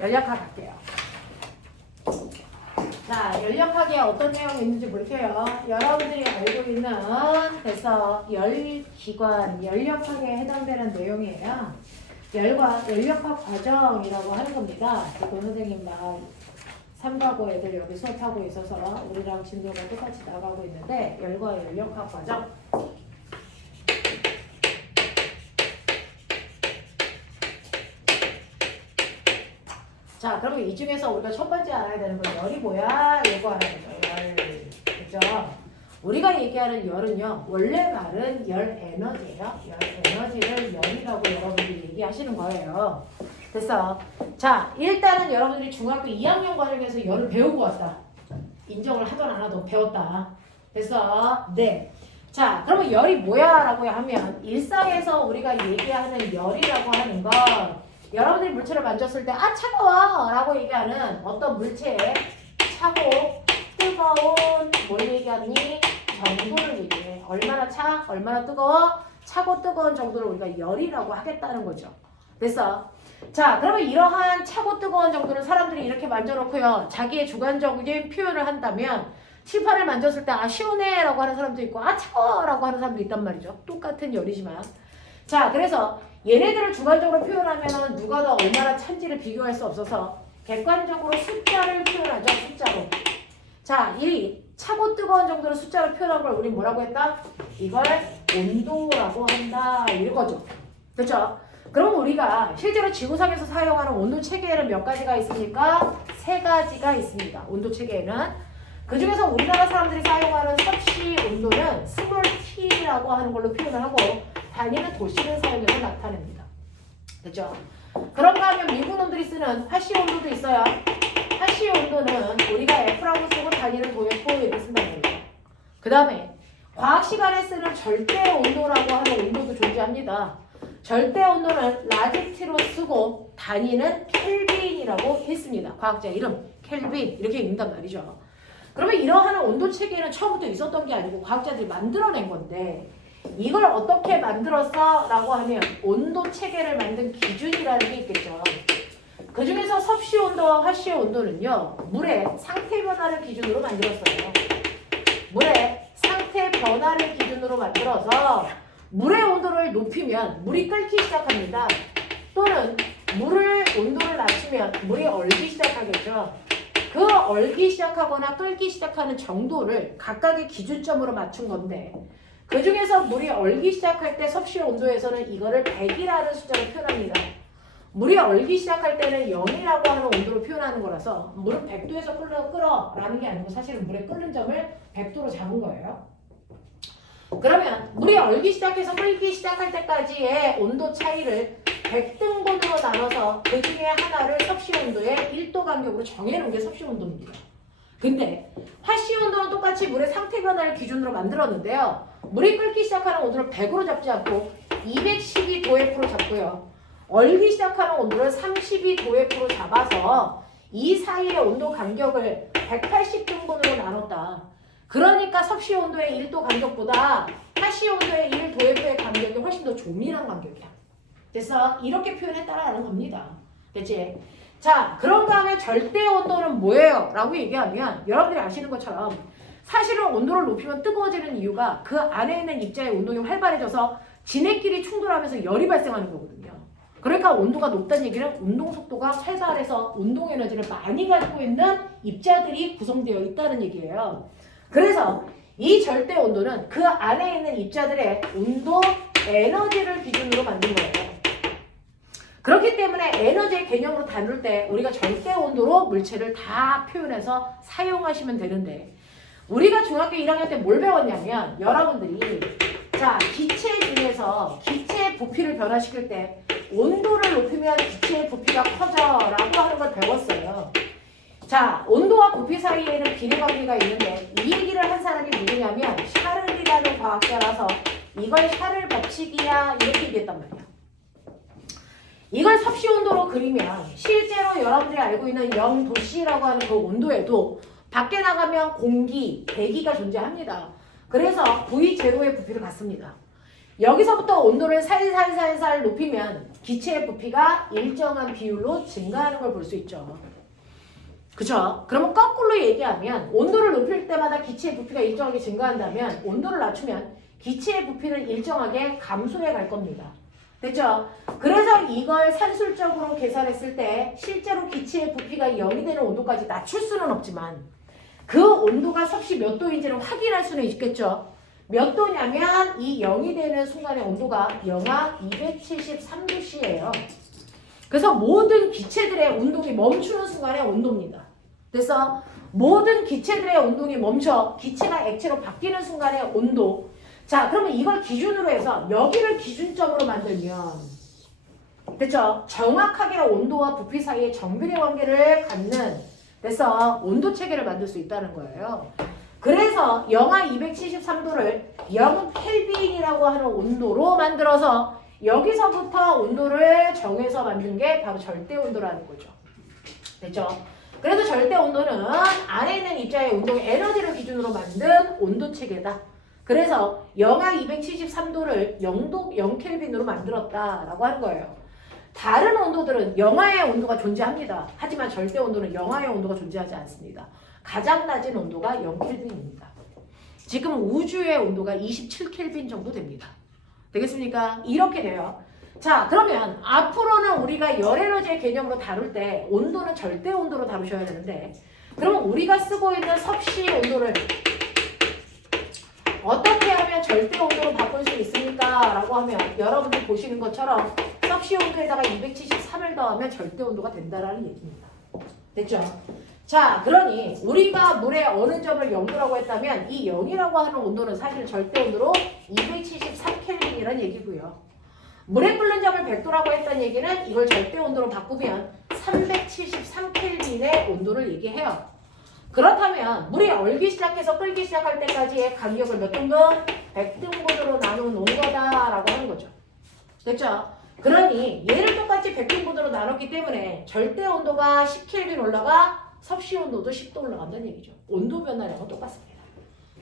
열역학 할게요. 자, 열역학에 어떤 내용이 있는지 볼게요. 여러분들이 알고 있는 그래서 열기관, 열역학에 해당되는 내용이에요. 열과 열역학 과정이라고 하는 겁니다. 지금 선생님 나 3과고 애들 여기 수업하고 있어서 우리랑 진도가 똑같이 나가고 있는데 열과 열역학 과정. 자, 그러면 이 중에서 우리가 첫 번째 알아야 되는 건 열이 뭐야? 이거 알아야 돼요. 열. 그죠? 우리가 얘기하는 열은요, 원래 말은 열 에너지예요. 열 에너지를 열이라고 여러분들이 얘기하시는 거예요. 됐어. 자, 일단은 여러분들이 중학교 2학년 과정에서 열을 배우고 왔다. 인정을 하든 안 하든 배웠다. 됐어. 네. 자, 그러면 열이 뭐야? 라고 하면 일상에서 우리가 얘기하는 열이라고 하는 건 여러분들이 물체를 만졌을 때 아 차가워 라고 얘기하는 어떤 물체에 차고 뜨거운 뭘 얘기하니? 정도를 얘기해. 얼마나 차? 얼마나 뜨거워? 차고 뜨거운 정도를 우리가 열이라고 하겠다는 거죠. 됐어? 자, 그러면 이러한 차고 뜨거운 정도는 사람들이 이렇게 만져놓고요. 자기의 주관적인 표현을 한다면 칠판을 만졌을 때 아 시원해 라고 하는 사람도 있고 아 차가워 라고 하는 사람도 있단 말이죠. 똑같은 열이지만. 자, 그래서 얘네들을 주관적으로 표현하면 누가 더 얼마나 찬지를 비교할 수 없어서 객관적으로 숫자를 표현하죠. 숫자로. 자, 이 차고 뜨거운 정도로 숫자로 표현한 걸 우리 뭐라고 했다? 이걸 온도라고 한다. 이거죠. 그렇죠? 그럼 우리가 실제로 지구상에서 사용하는 온도 체계에는 몇 가지가 있습니까? 3가지가 있습니다. 온도 체계에는. 그 중에서 우리나라 사람들이 사용하는 섭씨 온도는 스몰 t라고 하는 걸로 표현을 하고 단위는 도시를 사용해서 나타냅니다. 그렇죠? 그런가 하면 미국 놈들이 쓰는 화씨 온도도 있어요. 화씨 온도는 우리가 F라고 쓰고 단위를 도했고 이렇게 쓴단 말이에요. 그 다음에 과학 시간에 쓰는 절대 온도라고 하는 온도도 존재합니다. 절대 온도는 라지티로 쓰고 단위는 켈빈이라고 했습니다. 과학자 이름 켈빈 이렇게 읽는단 말이죠. 그러면 이러한 온도 체계는 처음부터 있었던 게 아니고 과학자들이 만들어낸 건데 이걸 어떻게 만들었어? 라고 하면 온도 체계를 만든 기준이라는 게 있겠죠. 그 중에서 섭씨 온도와 화씨 온도는요. 물의 상태 변화를 기준으로 만들었어요. 물의 상태 변화를 기준으로 만들어서 물의 온도를 높이면 물이 끓기 시작합니다. 또는 물을 온도를 낮추면 물이 얼기 시작하겠죠. 그 얼기 시작하거나 끓기 시작하는 정도를 각각의 기준점으로 맞춘 건데 그 중에서 물이 얼기 시작할 때 섭씨 온도에서는 이거를 100이라는 숫자로 표현합니다. 물이 얼기 시작할 때는 0이라고 하는 온도로 표현하는 거라서 물은 100도에서 끓어 라는 게 아니고 사실은 물의 끓는 점을 100도로 잡은 거예요. 그러면 물이 얼기 시작해서 끓기 시작할 때까지의 온도 차이를 100등분으로 나눠서 그 중에 하나를 섭씨 온도의 1도 간격으로 정해놓은 게 섭씨 온도입니다. 근데 화씨 온도는 똑같이 물의 상태 변화를 기준으로 만들었는데요. 물이 끓기 시작하는 온도를 100으로 잡지 않고 212도F로 잡고요. 얼기 시작하는 온도를 32도F로 잡아서 이 사이의 온도 간격을 180등분으로 나눴다. 그러니까 섭씨 온도의 1도 간격보다 화씨 온도의 1도F의 간격이 훨씬 더 조밀한 간격이야. 그래서 이렇게 표현했다라는 겁니다. 그치? 자, 그런가 하면 절대 온도는 뭐예요? 라고 얘기하면 여러분들이 아시는 것처럼 사실은 온도를 높이면 뜨거워지는 이유가 그 안에 있는 입자의 운동이 활발해져서 지네끼리 충돌하면서 열이 발생하는 거거든요. 그러니까 온도가 높다는 얘기는 운동 속도가 활발해서 운동 에너지를 많이 가지고 있는 입자들이 구성되어 있다는 얘기예요. 그래서 이 절대 온도는 그 안에 있는 입자들의 온도 에너지를 기준으로 만든 거예요. 그렇기 때문에 에너지의 개념으로 다룰 때 우리가 절대 온도로 물체를 다 표현해서 사용하시면 되는데 우리가 중학교 1학년 때 뭘 배웠냐면 여러분들이 자 기체 중에서 기체의 부피를 변화시킬 때 온도를 높이면 기체의 부피가 커져 라고 하는 걸 배웠어요. 자 온도와 부피 사이에는 비례관계가 있는데 이 얘기를 한 사람이 누구냐면 샤를이라는 과학자라서 이걸 샤를 법칙이야 이렇게 얘기했단 말이야. 이걸 섭씨 온도로 그리면 실제로 여러분들이 알고 있는 0도씨라고 하는 그 온도에도 밖에 나가면 공기, 대기가 존재합니다. 그래서 V0의 부피를 갖습니다. 여기서부터 온도를 살살살살 높이면 기체의 부피가 일정한 비율로 증가하는 걸 볼 수 있죠. 그죠? 그러면 거꾸로 얘기하면 온도를 높일 때마다 기체의 부피가 일정하게 증가한다면 온도를 낮추면 기체의 부피는 일정하게 감소해 갈 겁니다. 됐죠? 그래서 이걸 산술적으로 계산했을 때 실제로 기체의 부피가 0이 되는 온도까지 낮출 수는 없지만 그 온도가 섭씨 몇 도인지를 확인할 수는 있겠죠. 몇 도냐면 이 0이 되는 순간의 온도가 영하 273도씨예요. 그래서 모든 기체들의 운동이 멈추는 순간의 온도입니다. 그래서 모든 기체들의 운동이 멈춰 기체가 액체로 바뀌는 순간의 온도. 자, 그러면 이걸 기준으로 해서 여기를 기준점으로 만들면 됐죠? 정확하게 온도와 부피 사이의 정비례 관계를 갖는 그래서 온도 체계를 만들 수 있다는 거예요. 그래서 영하 273도를 0켈빈이라고 하는 온도로 만들어서 여기서부터 온도를 정해서 만든 게 바로 절대 온도라는 거죠. 됐죠? 그래서 절대 온도는 안에 있는 입자의 운동의 에너지를 기준으로 만든 온도 체계다. 그래서 영하 273도를 0켈빈으로 만들었다라고 하는 거예요. 다른 온도들은 영하의 온도가 존재합니다. 하지만 절대 온도는 영하의 온도가 존재하지 않습니다. 가장 낮은 온도가 0켈빈입니다. 지금 우주의 온도가 27켈빈 정도 됩니다. 되겠습니까? 이렇게 돼요. 자, 그러면 앞으로는 우리가 열에너지의 개념으로 다룰 때 온도는 절대 온도로 다루셔야 되는데 그러면 우리가 쓰고 있는 섭씨 온도를 어떻게 하면 절대 온도로 바꿀 수 있습니까? 라고 하면 여러분들 보시는 것처럼 섭씨 온도에다가 273을 더하면 절대 온도가 된다라는 얘기입니다. 됐죠? 자, 그러니 우리가 물의 어느 점을 0도라고 했다면 이 0이라고 하는 온도는 사실 절대 온도로 273켈빈이라는 얘기고요. 물에 끓는 점을 100도라고 했다는 얘기는 이걸 절대 온도로 바꾸면 373켈빈의 온도를 얘기해요. 그렇다면 물이 얼기 시작해서 끓기 시작할 때까지의 간격을 몇 등분? 100등분으로 나눈 거다라고 하는 거죠. 됐죠? 그러니 얘를 똑같이 100등분으로 나눴기 때문에 절대 온도가 10켈빈 올라가 섭씨 온도도 10도 올라간다는 얘기죠. 온도 변화량은 똑같습니다.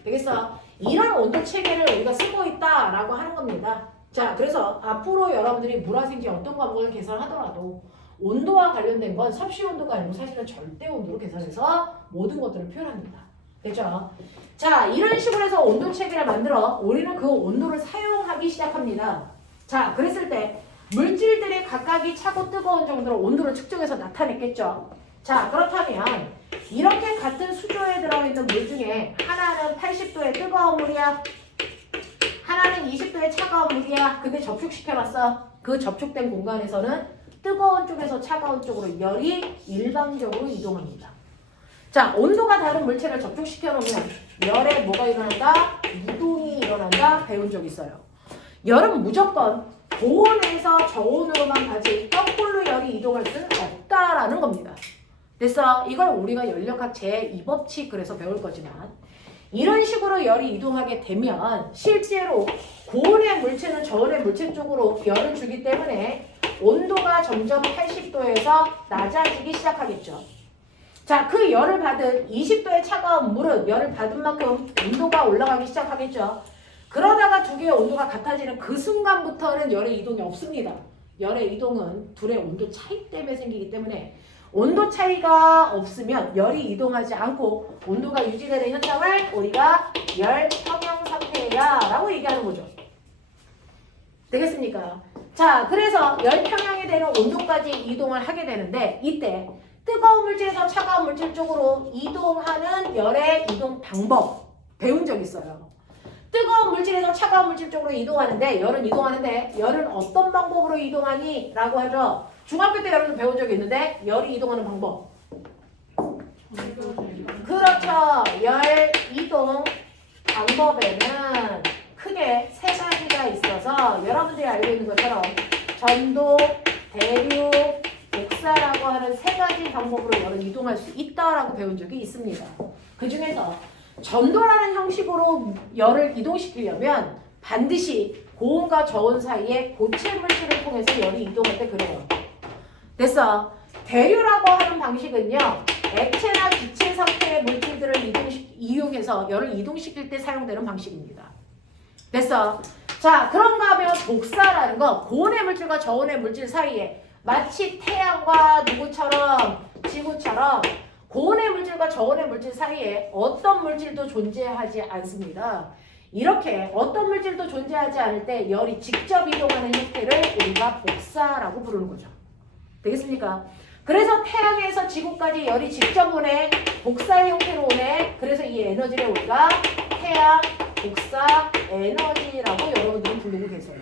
되겠어? 이런 온도 체계를 우리가 쓰고 있다라고 하는 겁니다. 자, 그래서 앞으로 여러분들이 물화생지 어떤 과목을 계산하더라도 온도와 관련된 건 섭씨 온도가 아니고 사실은 절대 온도로 계산해서 모든 것들을 표현합니다. 됐죠? 자, 이런 식으로 해서 온도 체계를 만들어 우리는 그 온도를 사용하기 시작합니다. 자, 그랬을 때 물질들이 각각이 차고 뜨거운 정도로 온도를 측정해서 나타냈겠죠? 자, 그렇다면 이렇게 같은 수조에 들어있는 물 중에 하나는 80도의 뜨거운 물이야. 하나는 20도의 차가운 물이야. 근데 접촉시켜놨어. 그 접촉된 공간에서는 뜨거운 쪽에서 차가운 쪽으로 열이 일방적으로 이동합니다. 자, 온도가 다른 물체를 접촉시켜놓으면 열에 뭐가 일어난다? 이동이 일어난다? 배운 적 있어요. 열은 무조건 고온에서 저온으로만 가지 거꾸로 열이 이동할 수는 없다라는 겁니다. 그래서 이걸 우리가 연력학 제2법칙 그래서 배울 거지만 이런 식으로 열이 이동하게 되면 실제로 고온의 물체는 저온의 물체 쪽으로 열을 주기 때문에 온도가 점점 80도에서 낮아지기 시작하겠죠. 자, 그 열을 받은 20도의 차가운 물은 열을 받은 만큼 온도가 올라가기 시작하겠죠. 그러다가 두 개의 온도가 같아지는 그 순간부터는 열의 이동이 없습니다. 열의 이동은 둘의 온도 차이 때문에 생기기 때문에 온도 차이가 없으면 열이 이동하지 않고 온도가 유지되는 현상을 우리가 열 평형 상태야 라고 얘기하는 거죠. 되겠습니까? 자, 그래서 열 평형이 되는 온도까지 이동을 하게 되는데 이때 뜨거운 물질에서 차가운 물질 쪽으로 이동하는 열의 이동 방법 배운 적 있어요. 뜨거운 물질에서 차가운 물질 쪽으로 이동하는데 열은 이동하는데 열은 어떤 방법으로 이동하니? 라고 하죠. 중학교 때 여러분 배운 적이 있는데 열이 이동하는 방법. 그렇죠. 열 이동 방법에는 크게 세 가지가 있어서 여러분들이 알고 있는 것처럼 전도, 대류, 복사라고 하는 세 가지 방법으로 열을 이동할 수 있다라고 배운 적이 있습니다. 그 중에서 전도라는 형식으로 열을 이동시키려면 반드시 고온과 저온 사이에 고체 물질을 통해서 열이 이동할 때 그래요. 됐어. 대류라고 하는 방식은요. 액체나 기체 상태의 물질들을 이용해서 열을 이동시킬 때 사용되는 방식입니다. 됐어. 자, 그런가 하면 복사라는 건 고온의 물질과 저온의 물질 사이에 마치 태양과 누구처럼 지구처럼 고온의 물질과 저온의 물질 사이에 어떤 물질도 존재하지 않습니다. 이렇게 어떤 물질도 존재하지 않을 때 열이 직접 이동하는 형태를 우리가 복사라고 부르는 거죠. 되겠습니까? 그래서 태양에서 지구까지 열이 직접 오네. 복사의 형태로 오네. 그래서 이 에너지를 우리가 태양 복사 에너지라고 여러분들이 부르고 계세요.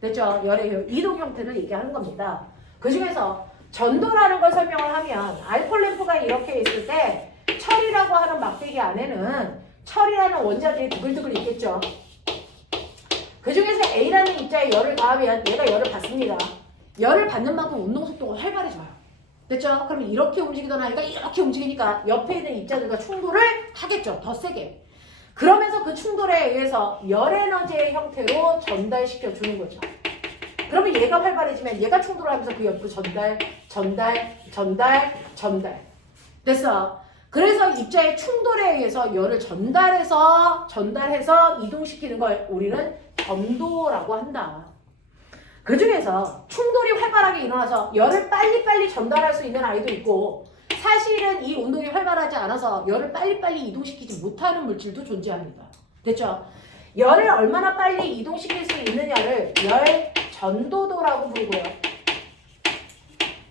됐죠? 열의 이동 형태를 얘기하는 겁니다. 그 중에서 전도라는 걸 설명을 하면 알코올 램프가 이렇게 있을 때 철이라고 하는 막대기 안에는 철이라는 원자들이 두글두글 있겠죠. 그 중에서 A라는 입자에 열을 가하면 얘가 열을 받습니다. 열을 받는 만큼 운동 속도가 활발해져요. 됐죠? 그럼 이렇게 움직이던 아이가 이렇게 움직이니까 옆에 있는 입자들과 충돌을 하겠죠. 더 세게. 그러면서 그 충돌에 의해서 열 에너지의 형태로 전달시켜 주는 거죠. 그러면 얘가 활발해지면 얘가 충돌하면서 그 옆으로 전달. 됐어. 그래서 입자의 충돌에 의해서 열을 전달해서 이동시키는 걸 우리는 전도라고 한다. 그 중에서 충돌이 활발하게 일어나서 열을 빨리빨리 전달할 수 있는 아이도 있고 사실은 이 운동이 활발하지 않아서 열을 빨리빨리 이동시키지 못하는 물질도 존재합니다. 됐죠? 열을 얼마나 빨리 이동시킬 수 있느냐를 열 전도도라고 부르고요.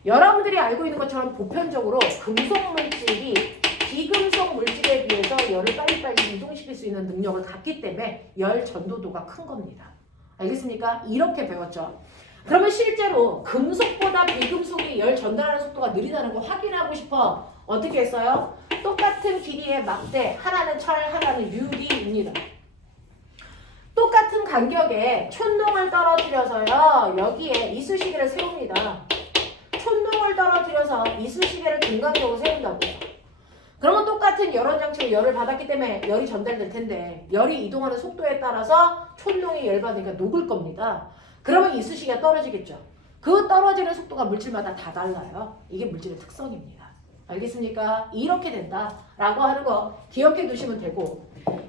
여러분들이 알고 있는 것처럼 보편적으로 금속 물질이 비금속 물질에 비해서 열을 빨리빨리 이동시킬 수 있는 능력을 갖기 때문에 열 전도도가 큰 겁니다. 알겠습니까? 이렇게 배웠죠. 그러면 실제로 금속보다 비금속이 열 전달하는 속도가 느리다는 거 확인하고 싶어. 어떻게 했어요? 똑같은 길이의 막대, 하나는 철, 하나는 유리입니다. 똑같은 간격에 촌농을 떨어뜨려서요. 여기에 이쑤시개를 세웁니다. 촌농을 떨어뜨려서 이쑤시개를 금강적으로 세운다고요. 그러면 똑같은 열원장치로 열을 받았기 때문에 열이 전달될 텐데 열이 이동하는 속도에 따라서 촌농이 열받으니까 녹을 겁니다. 그러면 이쑤시개가 떨어지겠죠. 그 떨어지는 속도가 물질마다 다 달라요. 이게 물질의 특성입니다. 알겠습니까? 이렇게 된다라고 하는 거 기억해 두시면 되고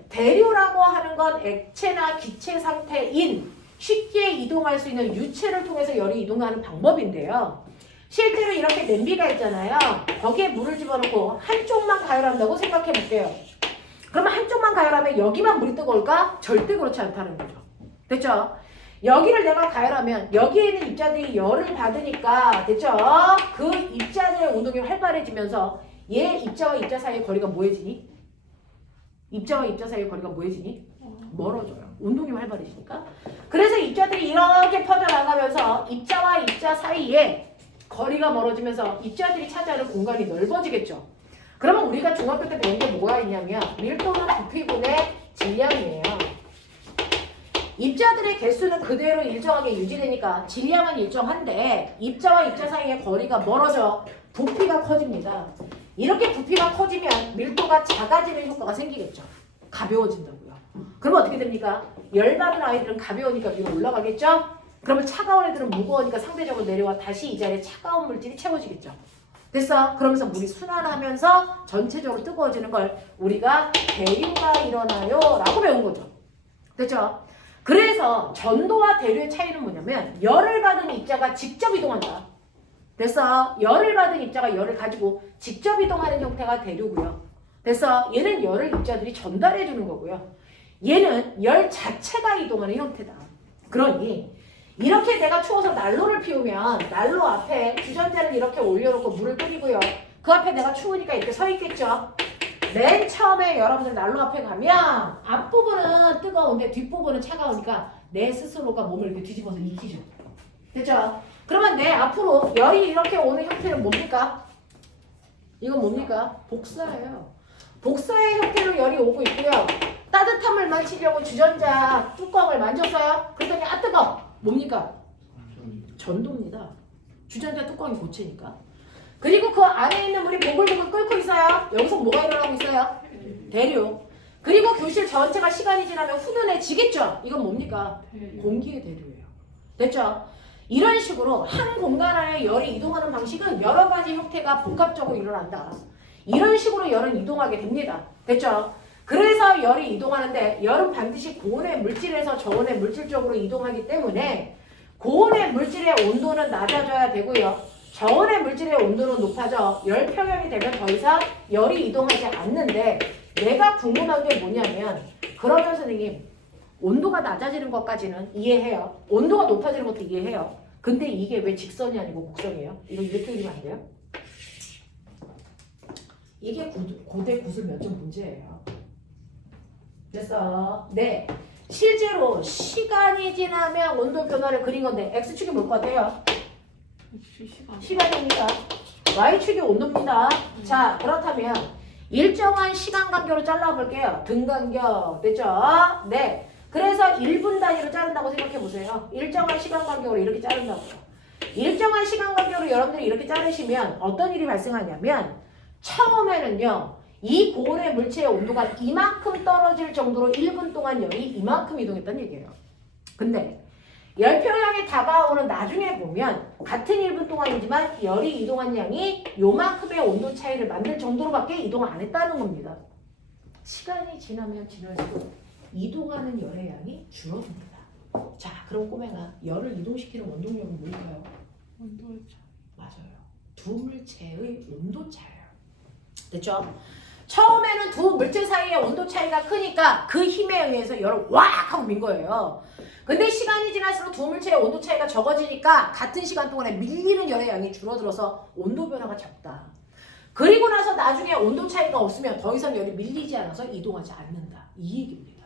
대류라고 하는 건 액체나 기체 상태인 쉽게 이동할 수 있는 유체를 통해서 열이 이동하는 방법인데요. 실제로 이렇게 냄비가 있잖아요. 거기에 물을 집어넣고 한쪽만 가열한다고 생각해 볼게요. 그러면 한쪽만 가열하면 여기만 물이 뜨거울까? 절대 그렇지 않다는 거죠. 됐죠? 여기를 내가 가열하면 여기에 있는 입자들이 열을 받으니까 됐죠? 그 입자들의 운동이 활발해지면서 얘 입자와 입자 사이의 거리가 뭐해지니? 입자와 입자 사이의 거리가 뭐해지니? 멀어져요. 운동이 활발해지니까. 그래서 입자들이 이렇게 퍼져나가면서 입자와 입자 사이에 거리가 멀어지면서 입자들이 차지하는 공간이 넓어지겠죠. 그러면 우리가 중학교 때 배운 게 뭐가 있냐면 밀도는 부피분의 질량이에요. 입자들의 개수는 그대로 일정하게 유지되니까 질량은 일정한데 입자와 입자 사이의 거리가 멀어져 부피가 커집니다. 이렇게 부피가 커지면 밀도가 작아지는 효과가 생기겠죠. 가벼워진다고요. 그러면 어떻게 됩니까? 열받은 아이들은 가벼우니까 위로 올라가겠죠? 그러면 차가운 애들은 무거우니까 상대적으로 내려와 다시 이 자리에 차가운 물질이 채워지겠죠. 됐어? 그러면서 물이 순환하면서 전체적으로 뜨거워지는 걸 우리가 대류가 일어나요 라고 배운 거죠. 됐죠? 그래서 전도와 대류의 차이는 뭐냐면 열을 받은 입자가 직접 이동한다. 됐어? 열을 받은 입자가 열을 가지고 직접 이동하는 형태가 대류고요. 됐어? 얘는 열을 입자들이 전달해 주는 거고요. 얘는 열 자체가 이동하는 형태다. 그러니 이렇게 내가 추워서 난로를 피우면 난로 앞에 주전자를 이렇게 올려놓고 물을 끓이고요. 그 앞에 내가 추우니까 이렇게 서 있겠죠. 맨 처음에 여러분들 난로 앞에 가면 앞부분은 뜨거운데 뒷부분은 차가우니까 내 스스로가 몸을 이렇게 뒤집어서 익히죠. 됐죠? 그러면 내 앞으로 열이 이렇게 오는 형태는 뭡니까? 이건 뭡니까? 복사예요. 복사의 형태로 열이 오고 있고요. 따뜻한 물 마시려고 주전자 뚜껑을 만졌어요. 그랬더니 아 뜨거! 뭡니까? 전도입니다. 주전자 뚜껑이 고체니까. 그리고 그 안에 있는 물이 보글보글 끓고 있어요. 여기서 뭐가 일어나고 있어요? 대류. 그리고 교실 전체가 시간이 지나면 훈훈해지겠죠? 이건 뭡니까? 공기의 대류예요. 됐죠? 이런 식으로 한 공간 안에 열이 이동하는 방식은 여러 가지 형태가 복합적으로 일어난다. 이런 식으로 열은 이동하게 됩니다. 됐죠? 그래서 열이 이동하는데 열은 반드시 고온의 물질에서 저온의 물질 쪽으로 이동하기 때문에 고온의 물질의 온도는 낮아져야 되고요. 저온의 물질의 온도는 높아져 열 평형이 되면 더 이상 열이 이동하지 않는데 내가 궁금한 게 뭐냐면 그러면 선생님 온도가 낮아지는 것까지는 이해해요. 온도가 높아지는 것도 이해해요. 근데 이게 왜 직선이 아니고 곡선이에요? 이거 이렇게 그리면 안 돼요? 이게 고대 구술 면접 문제예요. 됐어? 네. 실제로 시간이 지나면 온도 변화를 그린 건데 X축이 뭘 것 같아요? 시간입니다. Y축이 온도입니다. 자, 그렇다면 일정한 시간 간격으로 잘라볼게요. 등 간격. 됐죠? 네. 그래서 1분 단위로 자른다고 생각해 보세요. 일정한 시간 간격으로 이렇게 자른다고요. 일정한 시간 간격으로 여러분들이 이렇게 자르시면 어떤 일이 발생하냐면 처음에는요. 이 고온의 물체의 온도가 이만큼 떨어질 정도로 1분 동안 열이 이만큼 이동했다는 얘기예요. 근데 열평형에 다가오는 나중에 보면 같은 1분 동안이지만 열이 이동한 양이 요만큼의 온도 차이를 만들 정도로밖에 이동 안 했다는 겁니다. 시간이 지나면 지날수록 이동하는 열의 양이 줄어듭니다. 자, 그럼 꼬맹아, 열을 이동시키는 원동력은 뭘까요? 온도차. 맞아요. 두 물체의 온도 차예요. 됐죠? 처음에는 두 물체 사이의 온도 차이가 크니까 그 힘에 의해서 열을 왁 하고 민 거예요. 근데 시간이 지날수록 두 물체의 온도 차이가 적어지니까 같은 시간 동안에 밀리는 열의 양이 줄어들어서 온도 변화가 적다. 그리고 나서 나중에 온도 차이가 없으면 더 이상 열이 밀리지 않아서 이동하지 않는다. 이 얘기입니다.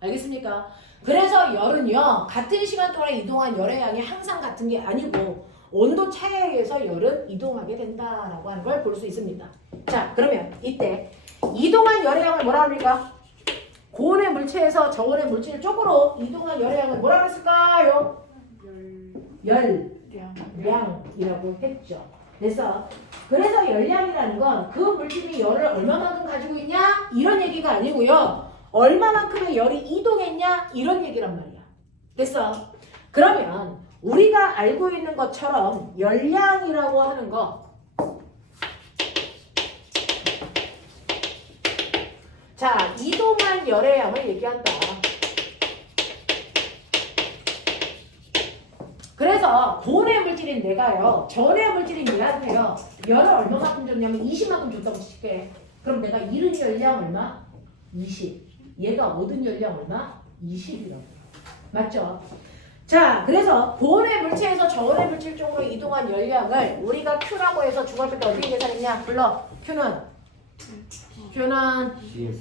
알겠습니까? 그래서 열은요. 같은 시간 동안에 이동한 열의 양이 항상 같은 게 아니고 온도 차이에 의해서 열은 이동하게 된다라고 하는 걸 볼 수 있습니다. 자, 그러면 이때 이동한 열의 양을 뭐라 합니까? 고온의 물체에서 저온의 물질 쪽으로 이동한 열의 양을 뭐라 그랬을까요? 열량이라고 했죠. 그래서 열량이라는 건 그 물질이 열을 얼마만큼 가지고 있냐? 이런 얘기가 아니고요. 얼마만큼의 열이 이동했냐? 이런 얘기란 말이야. 됐어? 그러면 우리가 알고 있는 것처럼 열량이라고 하는 거 자, 이동한 열의 양을 얘기한다. 그래서 고온의 물질인 내가요. 저온의 물질인 얘한테요. 열을 얼마만큼 줬냐면 20만큼 줬다고 칠게. 그럼 내가 잃은 열량 얼마? 20. 얘가 얻은 열량 얼마? 20이라고. 맞죠? 자, 그래서 고온의 물체에서 저온의 물질 쪽으로 이동한 열량을 우리가 Q라고 해서 중학교 때 어떻게 계산했냐? 불러.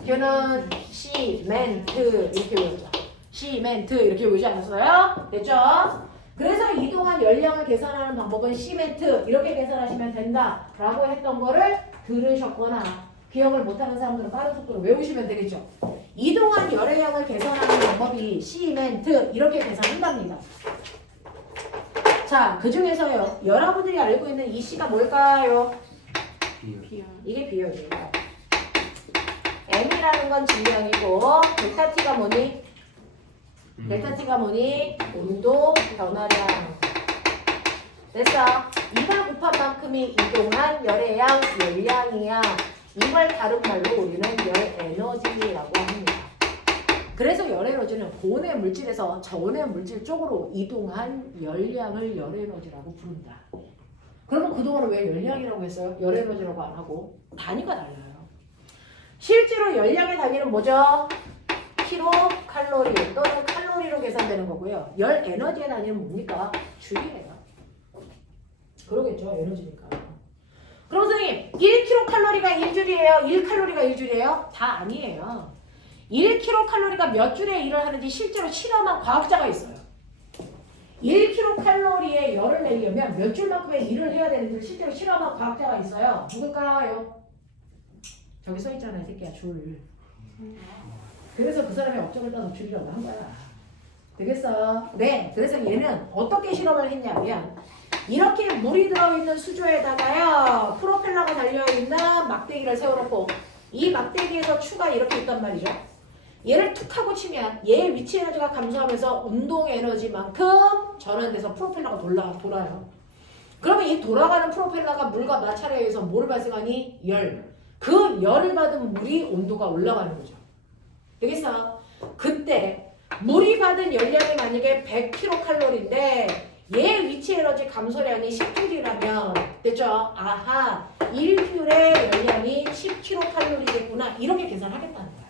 Q는 시멘트 이렇게 외우자. 시멘트 이렇게 외우지 않았어요? 됐죠? 그래서 이동한 열량을 계산하는 방법은 시멘트 이렇게 계산하시면 된다라고 했던 거를 들으셨거나 기억을 못하는 사람들은 빠른 속도로 외우시면 되겠죠. 이동한 열의 양을 계산하는 방법이 시멘트 이렇게 계산한답니다. 자, 그 중에서요. 여러분들이 알고 있는 이 C가 뭘까요? 비열. 이게 비열이에요. M이라는 건 질량이고 델타 T가 뭐니? 델타 T가 뭐니? 온도 변화량. 됐어. 이걸 곱한 만큼이 이동한 열의 양, 열량이야. 이걸 다른 말로 우리는 열 에너지라고 합니다. 그래서 열 에너지는 고온의 물질에서 저온의 물질 쪽으로 이동한 열량을 열 에너지라고 부른다. 그러면 그동안은 왜 열량이라고 했어요? 열 에너지라고 안 하고 단위가 달라요. 실제로 열량의 단위는 뭐죠? 킬로칼로리 또는 칼로리로 계산되는 거고요. 열 에너지의 단위는 뭡니까? 줄이에요. 그러겠죠. 에너지니까. 그럼 선생님 1kcal가 1줄이에요? 1칼로리가 1줄이에요? 다 아니에요. 1kcal가 몇 줄의 일을 하는지 실제로 실험한 과학자가 있어요. 1kcal의 열을 내려면 몇 줄만큼의 일을 해야 되는지 실제로 실험한 과학자가 있어요. 누굴까요? 저기 써 있잖아요, 새끼야, 줄. 그래서 그 사람의 업적을 따서 줄이라고 한 거야. 되겠어? 네. 그래서 얘는 어떻게 실험을 했냐면 이렇게 물이 들어있는 수조에다가요 프로펠러가 달려있는 막대기를 세워놓고 이 막대기에서 추가 이렇게 있단 말이죠. 얘를 툭 하고 치면 얘의 위치 에너지가 감소하면서 운동 에너지만큼 전환돼서 프로펠러가 돌아요. 그러면 이 돌아가는 프로펠러가 물과 마찰에 의해서 뭐를 발생하니? 열. 그 열을 받은 물이 온도가 올라가는 거죠. 되겠어? 그때 물이 받은 열량이 만약에 100kcal인데 얘 위치 에너지 감소량이 10J라면 됐죠? 아하 1귤의 열량이 10kcal겠구나 이렇게 계산하겠다는 거야.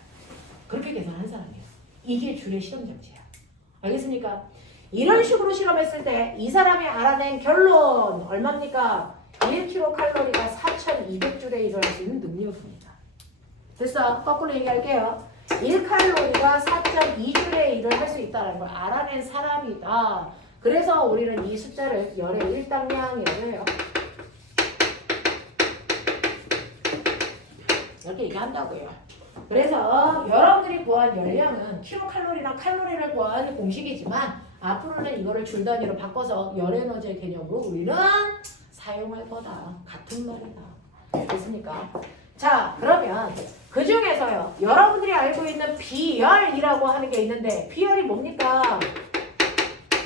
그렇게 계산한 사람이야. 이게 줄의 실험 장치야. 알겠습니까? 이런 식으로 실험했을 때 이 사람이 알아낸 결론 얼마입니까? 1kcal가 4200줄에 이루어질 수 있는 능력입니다. 됐어? 거꾸로 얘기할게요. 1칼로리가 4.2줄의 일을 할 수 있다는 걸 알아낸 사람이다. 그래서 우리는 이 숫자를 열의 1당량이라고 해요. 이렇게 얘기한다고요. 그래서 여러분들이 구한 열량은 킬로칼로리랑 칼로리를 구한 공식이지만 앞으로는 이거를 줄 단위로 바꿔서 열에너지의 개념으로 우리는 사용할 거다. 같은 말이다. 됐습니까? 자, 그러면 그 중에서요. 여러분들이 알고 있는 비열이라고 하는 게 있는데 비열이 뭡니까?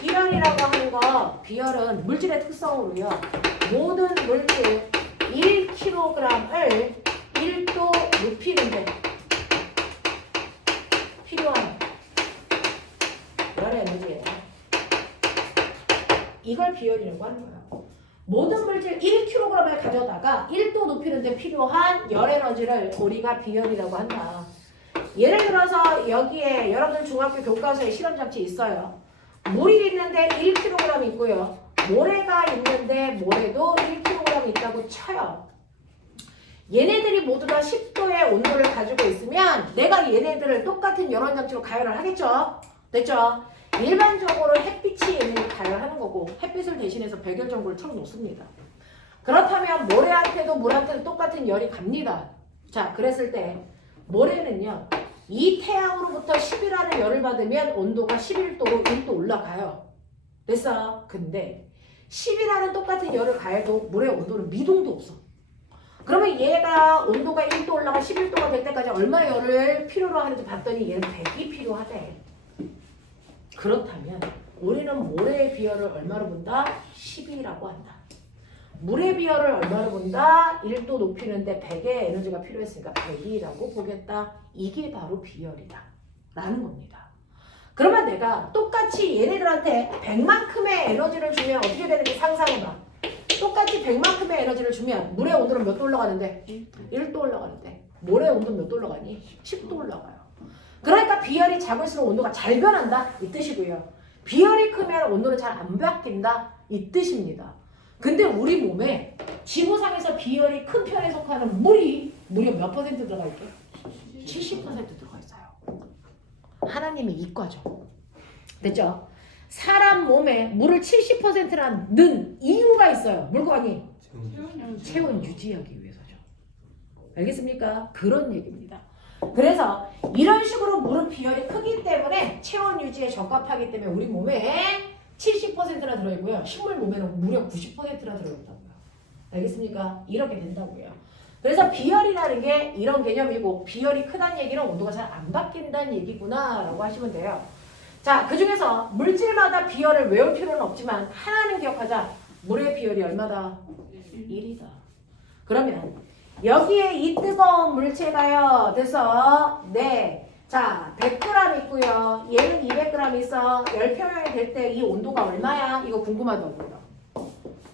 비열이라고 하는 거, 비열은 물질의 특성으로요. 모든 물질 1kg을 1도 높이는데 필요한 열의 에너지예요. 이걸 비열이라고 하는 거예요. 모든 물질 1kg을 가져다가 1도 높이는데 필요한 열 에너지를 우리가 비열이라고 한다. 예를 들어서 여기에 여러분들 중학교 교과서에 실험장치 있어요. 물이 있는데 1kg 있고요. 모래가 있는데 모래도 1kg 있다고 쳐요. 얘네들이 모두 다 10도의 온도를 가지고 있으면 내가 얘네들을 똑같은 열원장치로 가열을 하겠죠? 됐죠? 일반적으로 햇빛이 얘네를 가열하는 거고 햇빛을 대신해서 백열 전구를 틀어놓습니다. 그렇다면 모래한테도 물한테도 똑같은 열이 갑니다. 자, 그랬을 때 모래는요. 이 태양으로부터 10이라는 열을 받으면 온도가 11도로 1도 올라가요. 됐어? 근데 10이라는 똑같은 열을 가해도 물의 온도는 미동도 없어. 그러면 얘가 온도가 1도 올라가 11도가 될 때까지 얼마 열을 필요로 하는지 봤더니 얘는 100이 필요하대. 그렇다면 우리는 모래의 비열을 얼마로 본다? 10이라고 한다. 물의 비열을 얼마로 본다? 1도 높이는데 100의 에너지가 필요했으니까 100이라고 보겠다. 이게 바로 비열이다. 라는 겁니다. 그러면 내가 똑같이 얘네들한테 100만큼의 에너지를 주면 어떻게 되는지 상상해봐. 똑같이 100만큼의 에너지를 주면 물의 온도는 몇 도 올라가는데? 1도 올라가는데 모래의 온도는 몇 도 올라가니? 10도 올라가요. 그러니까 비열이 작을수록 온도가 잘 변한다? 이 뜻이고요. 비열이 크면 온도는 잘 안 바뀐다? 이 뜻입니다. 근데 우리 몸에 지구상에서 비열이 큰 편에 속하는 물이 무려 몇 퍼센트 들어가 있게? 70% 들어가 있어요. 하나님의 이과죠. 됐죠? 사람 몸에 물을 70%나 넣은 이유가 있어요. 물건이 체온 유지하기 위해서죠. 알겠습니까? 그런 얘기입니다. 그래서 이런 식으로 물은 비열이 크기 때문에 체온 유지에 적합하기 때문에 우리 몸에 70%나 들어있고요. 식물 몸에는 무려 90%나 들어있다고요. 알겠습니까? 이렇게 된다고요. 그래서 비열이라는 게 이런 개념이고 비열이 크다는 얘기는 온도가 잘 안 바뀐다는 얘기구나 라고 하시면 돼요. 자, 그 중에서 물질마다 비열을 외울 필요는 없지만 하나는 기억하자. 물의 비열이 얼마다? 1이다. 그러면 여기에 이 뜨거운 물체가요. 돼서 네. 자, 100g 있고요. 얘는 200g 있어. 열평형이 될 때 이 온도가 얼마야? 이거 궁금하다고요.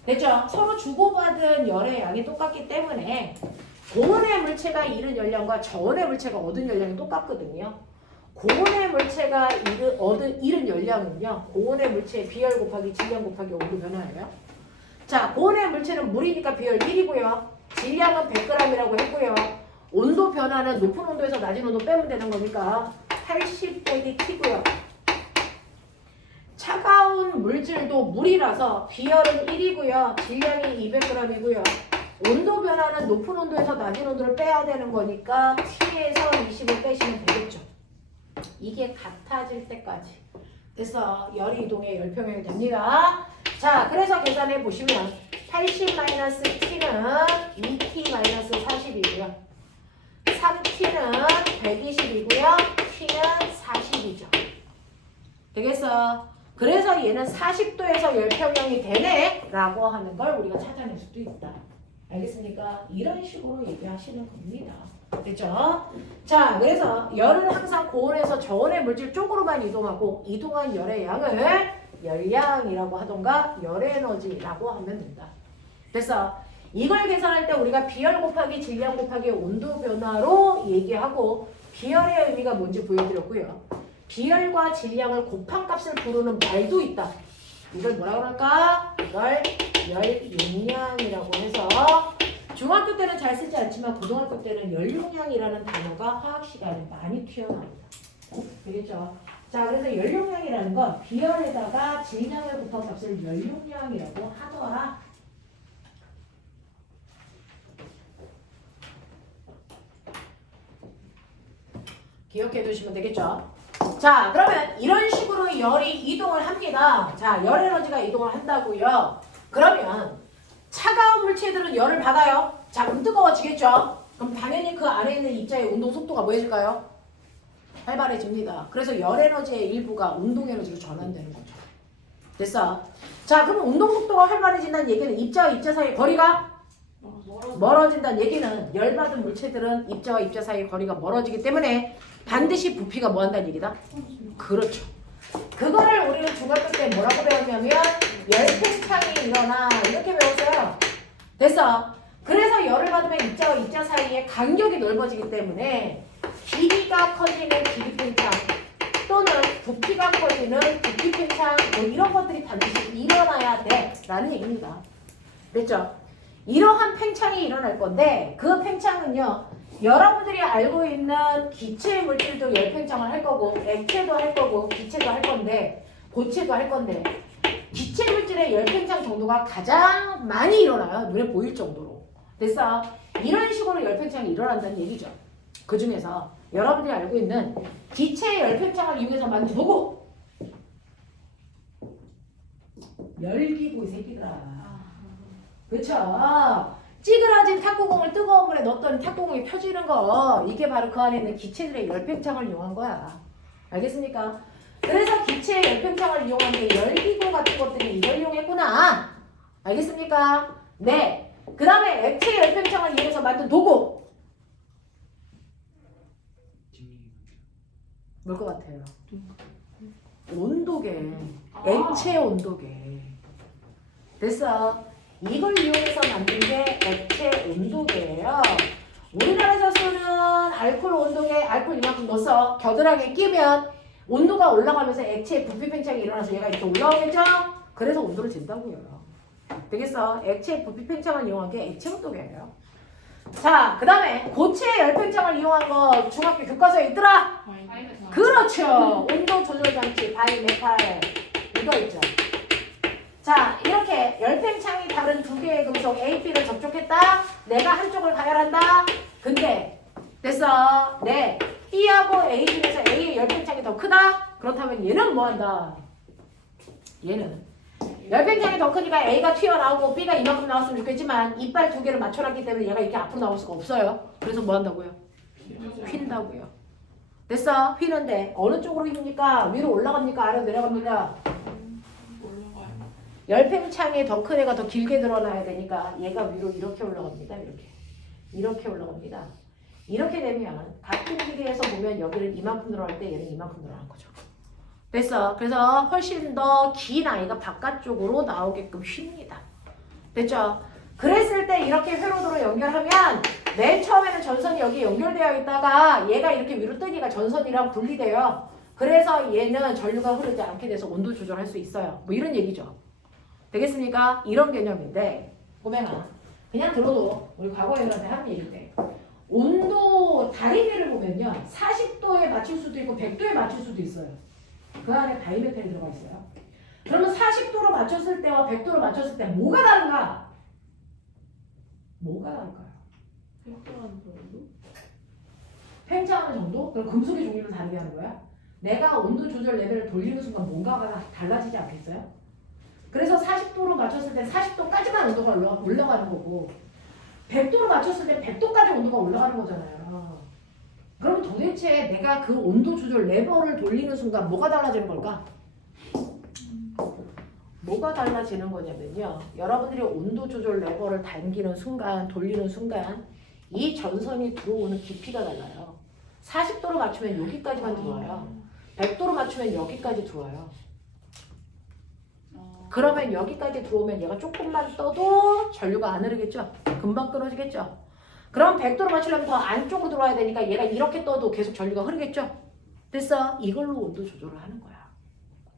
됐죠? 서로 주고받은 열의 양이 똑같기 때문에 고온의 물체가 잃은 열량과 저온의 물체가 얻은 열량이 똑같거든요. 고온의 물체가 잃은 열량은요. 고온의 물체의 비열 곱하기 질량 곱하기 온도 변화예요. 자, 고온의 물체는 물이니까 비열 1이고요. 질량은 100g이라고 했고요. 온도 변화는 높은 온도에서 낮은 온도 빼면 되는 거니까 80 빼기 T고요. 차가운 물질도 물이라서 비열은 1이고요. 질량이 200g이고요. 온도 변화는 높은 온도에서 낮은 온도를 빼야 되는 거니까 T에서 20을 빼시면 되겠죠. 이게 같아질 때까지. 그래서 열이 이동해 열평형이 됩니다. 자, 그래서 계산해 보시면 80-T는 2T-40이고요. 3T는 120이고요. T는 40이죠. 되겠어? 그래서 얘는 40도에서 열평형이 되네 라고 하는 걸 우리가 찾아낼 수도 있다. 알겠습니까? 이런 식으로 얘기하시는 겁니다. 됐죠? 자, 그래서 열은 항상 고온에서 저온의 물질 쪽으로만 이동하고 이동한 열의 양을 열량이라고 하던가 열에너지라고 하면 된다. 됐어? 이걸 계산할 때 우리가 비열 곱하기 질량 곱하기 온도 변화로 얘기하고 비열의 의미가 뭔지 보여드렸고요. 비열과 질량을 곱한 값을 부르는 말도 있다. 이걸 뭐라 그럴까? 이걸 열용량이라고 해서 중학교 때는 잘 쓰지 않지만 고등학교 때는 열용량이라는 단어가 화학 시간에 많이 튀어나옵니다. 되겠죠? 자, 그래서 열용량이라는 건 비열에다가 질량을 곱한 값을 열용량이라고 하더라. 기억해 두시면 되겠죠? 자, 그러면 이런 식으로 열이 이동을 합니다. 자, 열 에너지가 이동을 한다고요. 그러면 차가운 물체들은 열을 받아요. 자, 그럼 뜨거워지겠죠? 그럼 당연히 그 안에 있는 입자의 운동 속도가 뭐해질까요? 활발해집니다. 그래서 열 에너지의 일부가 운동 에너지로 전환되는 거죠. 됐어? 자, 그럼 운동 속도가 활발해진다는 얘기는 입자와 입자 사이의 거리가 멀어진다는 얘기는 열받은 물체들은 입자와 입자 사이의 거리가 멀어지기 때문에 반드시 부피가 뭐 한다는 얘기다? 그렇죠. 그거를 우리는 중학교 때 뭐라고 배웠냐면 열팽창이 일어나 이렇게 배웠어요. 됐어? 그래서 열을 받으면 입자와 입자 사이의 간격이 넓어지기 때문에 길이가 커지는 길이 팽창 또는 부피가 커지는 부피 팽창 뭐 이런 것들이 반드시 일어나야 돼 라는 얘기입니다. 됐죠? 이러한 팽창이 일어날 건데 그 팽창은요 여러분들이 알고 있는 기체 물질도 열팽창을 할 거고 액체도 할 거고 기체도 할 건데 고체도 할 건데 기체 물질의 열팽창 정도가 가장 많이 일어나요. 눈에 보일 정도로. 됐어? 이런 식으로 열팽창이 일어난다는 얘기죠. 그 중에서 여러분들이 알고 있는 기체의 열팽창을 이용해서 만든 도구 열기구 이 새끼들아. 그쵸? 찌그러진 탁구공을 뜨거운 물에 넣었더니 탁구공이 펴지는 거 이게 바로 그 안에 있는 기체들의 열팽창을 이용한 거야. 알겠습니까? 그래서 기체의 열팽창을 이용한 게 열기구 같은 것들이 이걸 이용했구나. 알겠습니까? 네. 그 다음에 액체 열팽창을 이용해서 만든 도구 뭘 것 같아요? 온도계. 액체 온도계. 됐어? 이걸 이용해서 만든 게 액체 온도계예요. 우리나라에서 쓰는 알코올 온도계, 알코올 이만큼 넣어서 겨드랑이에 끼면 온도가 올라가면서 액체의 부피 팽창이 일어나서 얘가 이렇게 올라오겠죠? 그래서 온도를 잰다고요. 되겠어? 액체의 부피 팽창을 이용한 게 액체 온도계예요. 자, 그 다음에 고체의 열팽창을 이용한 거 중학교 교과서에 있더라? 그렇죠. 온도 조절 장치, 바이메탈 이거 있죠. 자, 이렇게 열팽창이 다른 두 개의 금속 A, B를 접촉했다. 내가 한쪽을 가열한다. 근데 됐어. 네. B하고 A 중에서 A의 열팽창이 더 크다. 그렇다면 얘는 뭐한다? 얘는 열팽창이 더 크니까 A가 튀어나오고 B가 이만큼 나왔으면 좋겠지만 이빨 두 개를 맞춰놨기 때문에 얘가 이렇게 앞으로 나올 수가 없어요. 그래서 뭐한다고요? 휜다고요. 됐어? 휘는데 어느 쪽으로 휩니까? 위로 올라갑니까? 아래로 내려갑니까? 열팽창이 더 큰 애가 더 길게 드러나야 되니까 얘가 위로 이렇게 올라갑니다. 이렇게 올라갑니다. 이렇게 되면 같은 길이에서 보면 여기를 이만큼 들어갈 때 얘는 이만큼 들어간 거죠. 됐어? 그래서 훨씬 더 긴 아이가 바깥쪽으로 나오게끔 휩니다. 됐죠? 그랬을 때 이렇게 회로도로 연결하면 맨 처음에는 전선이 여기 연결되어 있다가 얘가 이렇게 위로 뜨니까 전선이랑 분리돼요. 그래서 얘는 전류가 흐르지 않게 돼서 온도 조절할 수 있어요. 뭐 이런 얘기죠. 되겠습니까? 이런 개념인데 꼬맹아 그냥 들어도 우리 과거에한테 하는 얘기인데 온도 다리미를 보면요 40도에 맞출 수도 있고 100도에 맞출 수도 있어요. 그 안에 바이메탈이 들어가 있어요. 그러면 40도로 맞췄을 때와 100도로 맞췄을 때 뭐가 다른가? 뭐가 다를까요? 팽창하는 정도? 그럼 금속의 종류를 다르게 하는 거야? 내가 온도 조절 레벨을 돌리는 순간 뭔가가 달라지지 않겠어요? 그래서 40도로 맞췄을 때 40도까지만 온도가 올라가는 거고 100도로 맞췄을 때 100도까지 온도가 올라가는 거잖아요. 그럼 도대체 내가 그 온도 조절 레버를 돌리는 순간 뭐가 달라지는 걸까? 뭐가 달라지는 거냐면요. 여러분들이 온도 조절 레버를 당기는 순간, 돌리는 순간 이 전선이 들어오는 깊이가 달라요. 40도로 맞추면 여기까지만 들어와요. 100도로 맞추면 여기까지 들어와요. 그러면 여기까지 들어오면 얘가 조금만 떠도 전류가 안 흐르겠죠? 금방 끊어지겠죠? 그럼 100도로 맞추려면 더 안쪽으로 들어와야 되니까 얘가 이렇게 떠도 계속 전류가 흐르겠죠? 됐어? 이걸로 온도 조절을 하는 거야.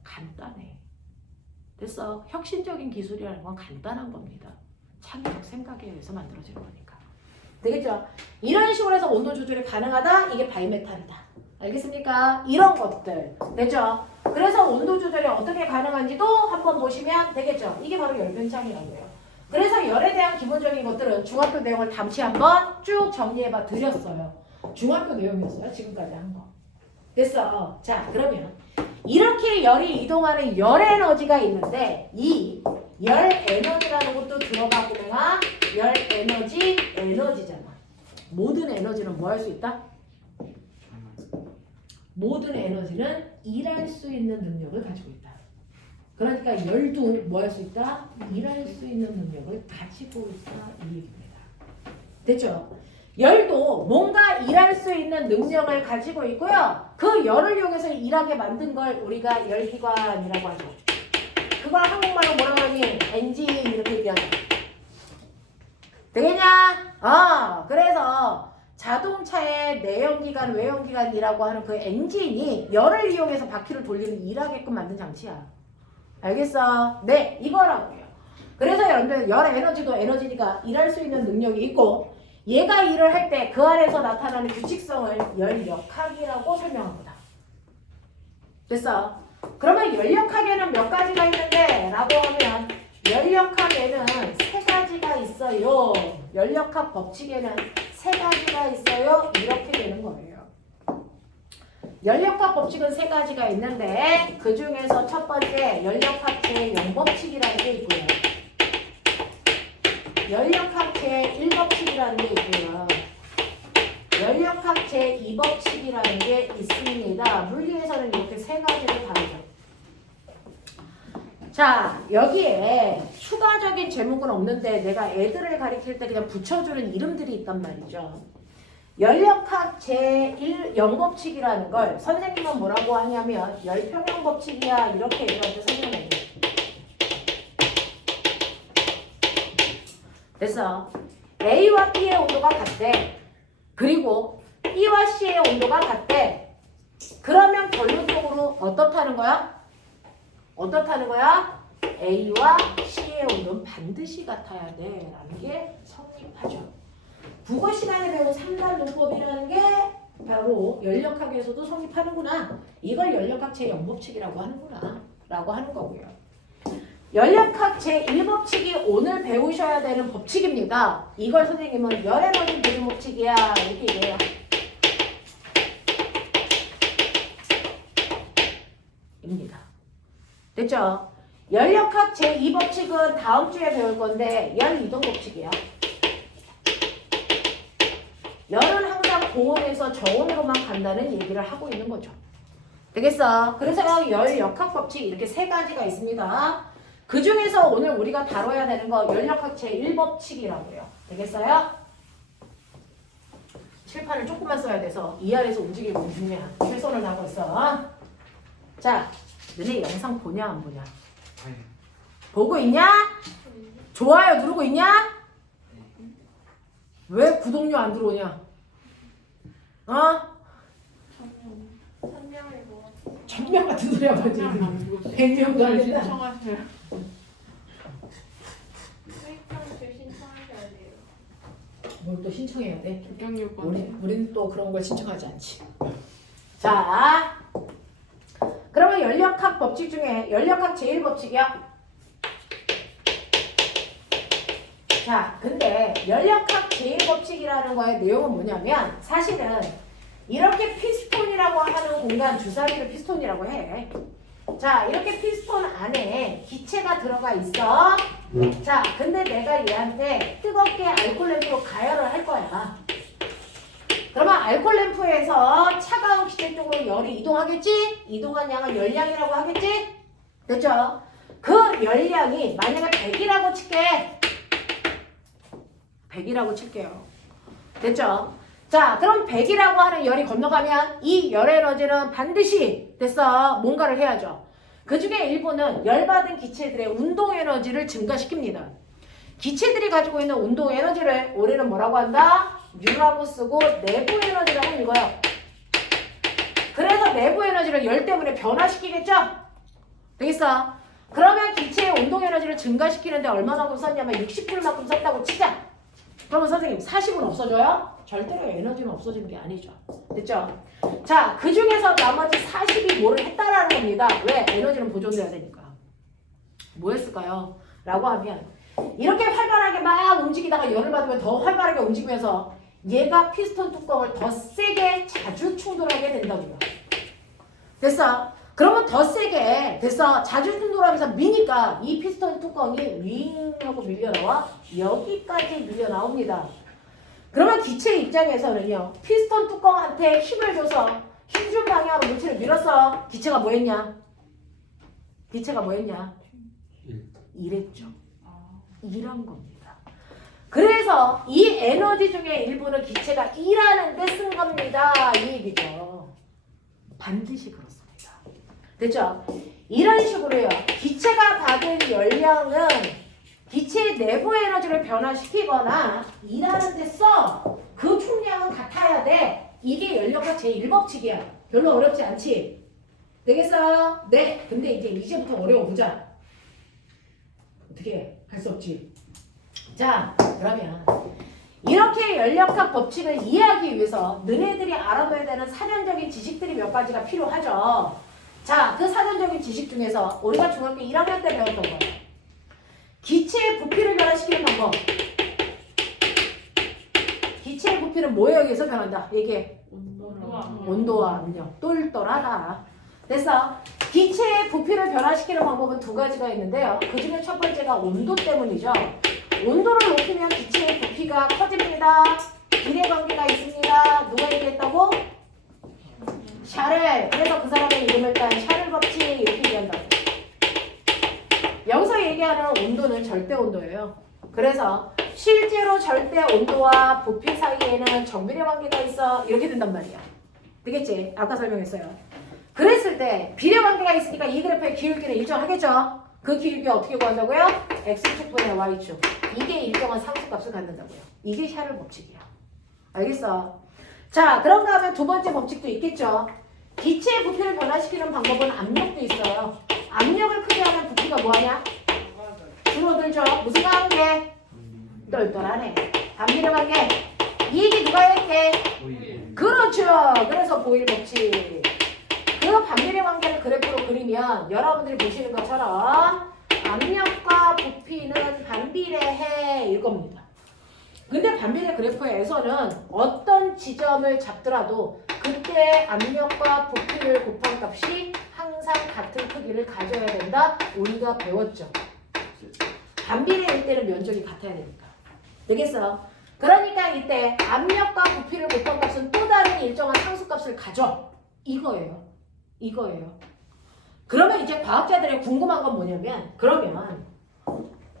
간단해. 됐어? 혁신적인 기술이라는 건 간단한 겁니다. 창의적 생각에 의해서 만들어지는 거니까. 되겠죠? 이런 식으로 해서 온도 조절이 가능하다? 이게 바이메탈이다. 알겠습니까? 이런 것들. 됐죠? 그래서 온도 조절이 어떻게 가능한지도 한번 보시면 되겠죠? 이게 바로 열변창이라고요. 그래서 열에 대한 기본적인 것들은 중학교 내용을 잠시 한번 쭉 정리해봐 드렸어요. 중학교 내용이었어요. 지금까지 한 거. 됐어. 자, 그러면 이렇게 열이 이동하는 열 에너지가 있는데 이 열 에너지라는 것도 들어가 보면 열 에너지, 에너지잖아. 모든 에너지는 뭐 할 수 있다? 모든 에너지는 일할 수 있는 능력을 가지고 있다. 그러니까 열도 뭐 할 수 있다? 일할 수 있는 능력을 가지고 있다. 이 얘기입니다. 됐죠? 열도 뭔가 일할 수 있는 능력을 가지고 있고요. 그 열을 이용해서 일하게 만든 걸 우리가 열기관이라고 하죠. 그걸 한국말로 뭐라고 하니? 엔진 이렇게 얘기하죠. 되겠냐? 그래서 자동차의 내연기관, 외연기관이라고 하는 그 엔진이 열을 이용해서 바퀴를 돌리는 일하게끔 만든 장치야. 알겠어? 네, 이거라고요. 그래서 여러분들 열 에너지도 에너지니까 일할 수 있는 능력이 있고 얘가 일을 할 때 그 안에서 나타나는 규칙성을 열역학이라고 설명합니다. 됐어? 그러면 열역학에는 몇 가지가 있는데 라고 하면 열역학에는 세 가지가 있어요. 열역학 법칙에는 세 가지가 있어요. 이렇게 되는 거예요. 열역학 법칙은 세 가지가 있는데 그 중에서 첫 번째 열역학 제0법칙이라는 게 있고요. 열역학 제1법칙이라는 게 있고요. 열역학 제2법칙이라는 게 있습니다. 물리에서는 이렇게 세 가지를 다루죠. 자, 여기에 추가적인 제목은 없는데 내가 애들을 가리킬 때 그냥 붙여주는 이름들이 있단 말이죠. 열역학 제1영법칙이라는 걸 선생님은 뭐라고 하냐면 열평형법칙이야 이렇게 얘기할 때 설명해요. 됐어. A와 B의 온도가 같대. 그리고 B와 C의 온도가 같대. 그러면 결론적으로 어떻다는 거야? 어떻다는 거야? A와 C의 온도는 반드시 같아야 돼 라는 게 성립하죠. 국어 시간에 배운 3단 논법이라는 게 바로 열역학에서도 성립하는구나. 이걸 열역학 제0법칙이라고 하는구나 라고 하는 거고요. 열역학 제1법칙이 오늘 배우셔야 되는 법칙입니다. 이걸 선생님은 열에너지 배분 법칙이야 이렇게 얘기해요. 입니다. 됐죠? 열역학 제2법칙은 다음 주에 배울 건데 열이동 법칙이야. 열은 항상 고온에서 저온으로만 간다는 얘기를 하고 있는 거죠. 되겠어? 그래서 열역학 법칙 이렇게 세 가지가 있습니다. 그 중에서 오늘 우리가 다뤄야 되는 거 열역학 제1법칙이라고요. 되겠어요? 칠판을 조금만 써야 돼서 이 아래에서 움직이고 중요해. 최선을 다하고 있어. 자, 너네 영상 보냐 안 보냐? 보고 있냐? 좋아요 누르고 있냐? 왜 구독료 안 들어오냐? 1000명 같은 소리 하고 있지. 100명도 안 된다. 신청하세요. 신청하셔야 돼요. 뭘 또 신청해야 돼? 국경유권. 우리는 또 그런 걸 신청하지 않지. 자, 그러면 열역학 법칙 중에 열역학 제1법칙이야. 자, 근데 열역학 제1법칙이라는 거의 내용은 뭐냐면 사실은 이렇게 피스톤이라고 하는 공간 주사위를 피스톤이라고 해. 자, 이렇게 피스톤 안에 기체가 들어가 있어. 자, 근데 내가 얘한테 뜨겁게 알코올 램프로 가열을 할 거야. 그러면 알코올 램프에서 차가운 기체 쪽으로 열이 이동하겠지? 이동한 양을 열량이라고 하겠지? 됐죠? 그 열량이 만약에 100이라고 칠게. 100이라고 칠게요. 됐죠? 자, 그럼 100이라고 하는 열이 건너가면 이 열 에너지는 반드시 됐어. 뭔가를 해야죠. 그 중에 일부는 열받은 기체들의 운동 에너지를 증가시킵니다. 기체들이 가지고 있는 운동 에너지를 우리는 뭐라고 한다? U라고 쓰고 내부 에너지라고 읽어요. 그래서 내부 에너지를 열 때문에 변화시키겠죠? 되겠어? 그러면 기체의 운동 에너지를 증가시키는데 얼마만큼 썼냐면 60J만큼 썼다고 치자. 그러면 선생님 40은 없어져요? 절대로 에너지는 없어지는 게 아니죠. 됐죠? 자, 그 중에서 나머지 40이 뭐를 했다라는 겁니다. 왜? 에너지는 보존돼야 되니까. 뭐 했을까요? 라고 하면 이렇게 활발하게 막 움직이다가 열을 받으면 더 활발하게 움직이면서 얘가 피스톤 뚜껑을 더 세게 자주 충돌하게 된다고요. 됐어? 그러면 더 세게 됐어. 자주 충돌하면서 미니까 이 피스톤 뚜껑이 윙 하고 밀려나와 여기까지 밀려나옵니다. 그러면 기체 입장에서는요. 피스톤 뚜껑한테 힘을 줘서 힘준 방향으로 물체를 밀었어. 기체가 뭐 했냐? 기체가 뭐 했냐? 이랬죠. 일한 겁니다. 그래서 이 에너지 중에 일부는 기체가 일하는 데 쓴 겁니다. 이 얘기죠. 반드시 그렇습니다. 됐죠? 이런 식으로요. 기체가 받은 열량은 기체의 내부 에너지를 변화시키거나 일하는 데 써. 그 총량은 같아야 돼. 이게 연력학 제1법칙이야. 별로 어렵지 않지? 되겠어? 네. 근데 이제부터 어려워보자. 어떻게 해? 할 수 없지. 자, 그러면 이렇게 연력학 법칙을 이해하기 위해서 너네들이 알아둬야 되는 사전적인 지식들이 몇 가지가 필요하죠. 자, 그 사전적인 지식 중에서 우리가 중학교 1학년 때 배웠던 거예요. 기체의 부피를 변화시키는 방법. 기체의 부피는 뭐에 의해서 변한다? 얘기해. 온도와 압력. 똘똘하다. 됐어? 기체의 부피를 변화시키는 방법은 두 가지가 있는데요. 그 중에 첫 번째가 온도 때문이죠. 온도를 높이면 기체의 부피가 커집니다. 비례 관계가 있습니다. 누가 얘기했다고? 샤를. 그래서 그 사람의 이름을 딴 샤를 법칙 이렇게 얘기한다고. 여기서 얘기하는 온도는 절대 온도예요. 그래서 실제로 절대 온도와 부피 사이에는 정비례 관계가 있어. 이렇게 된단 말이야. 되겠지? 아까 설명했어요. 그랬을 때 비례 관계가 있으니까 이 그래프의 기울기는 일정하겠죠? 그 기울기 어떻게 구한다고요? X축분의 Y축. 이게 일정한 상수값을 갖는다고요. 이게 샤를 법칙이야. 알겠어? 자, 그런가 하면 두 번째 법칙도 있겠죠? 기체의 부피를 변화시키는 방법은 압력도 있어요. 압력을 크게 하면 부피가 뭐하냐? 줄어들죠. 무슨 관계? 똘똘하네. 반비례 관계. 이 얘기 누가 했게? 그렇죠. 그래서 보일 법칙. 그 반비례 관계를 그래프로 그리면 여러분들이 보시는 것처럼 압력과 부피는 반비례해 일 겁니다. 근데 반비례 그래프에서는 어떤 지점을 잡더라도 그때 압력과 부피를 곱한 값이 항상 같은 크기를 가져야 된다. 우리가 배웠죠. 반비례일 때는 면적이 같아야 되니까. 되겠어? 그러니까 이때 압력과 부피를 곱한 값은 또 다른 일정한 상수값을 가져. 이거예요. 이거예요. 그러면 이제 과학자들의 궁금한 건 뭐냐면 그러면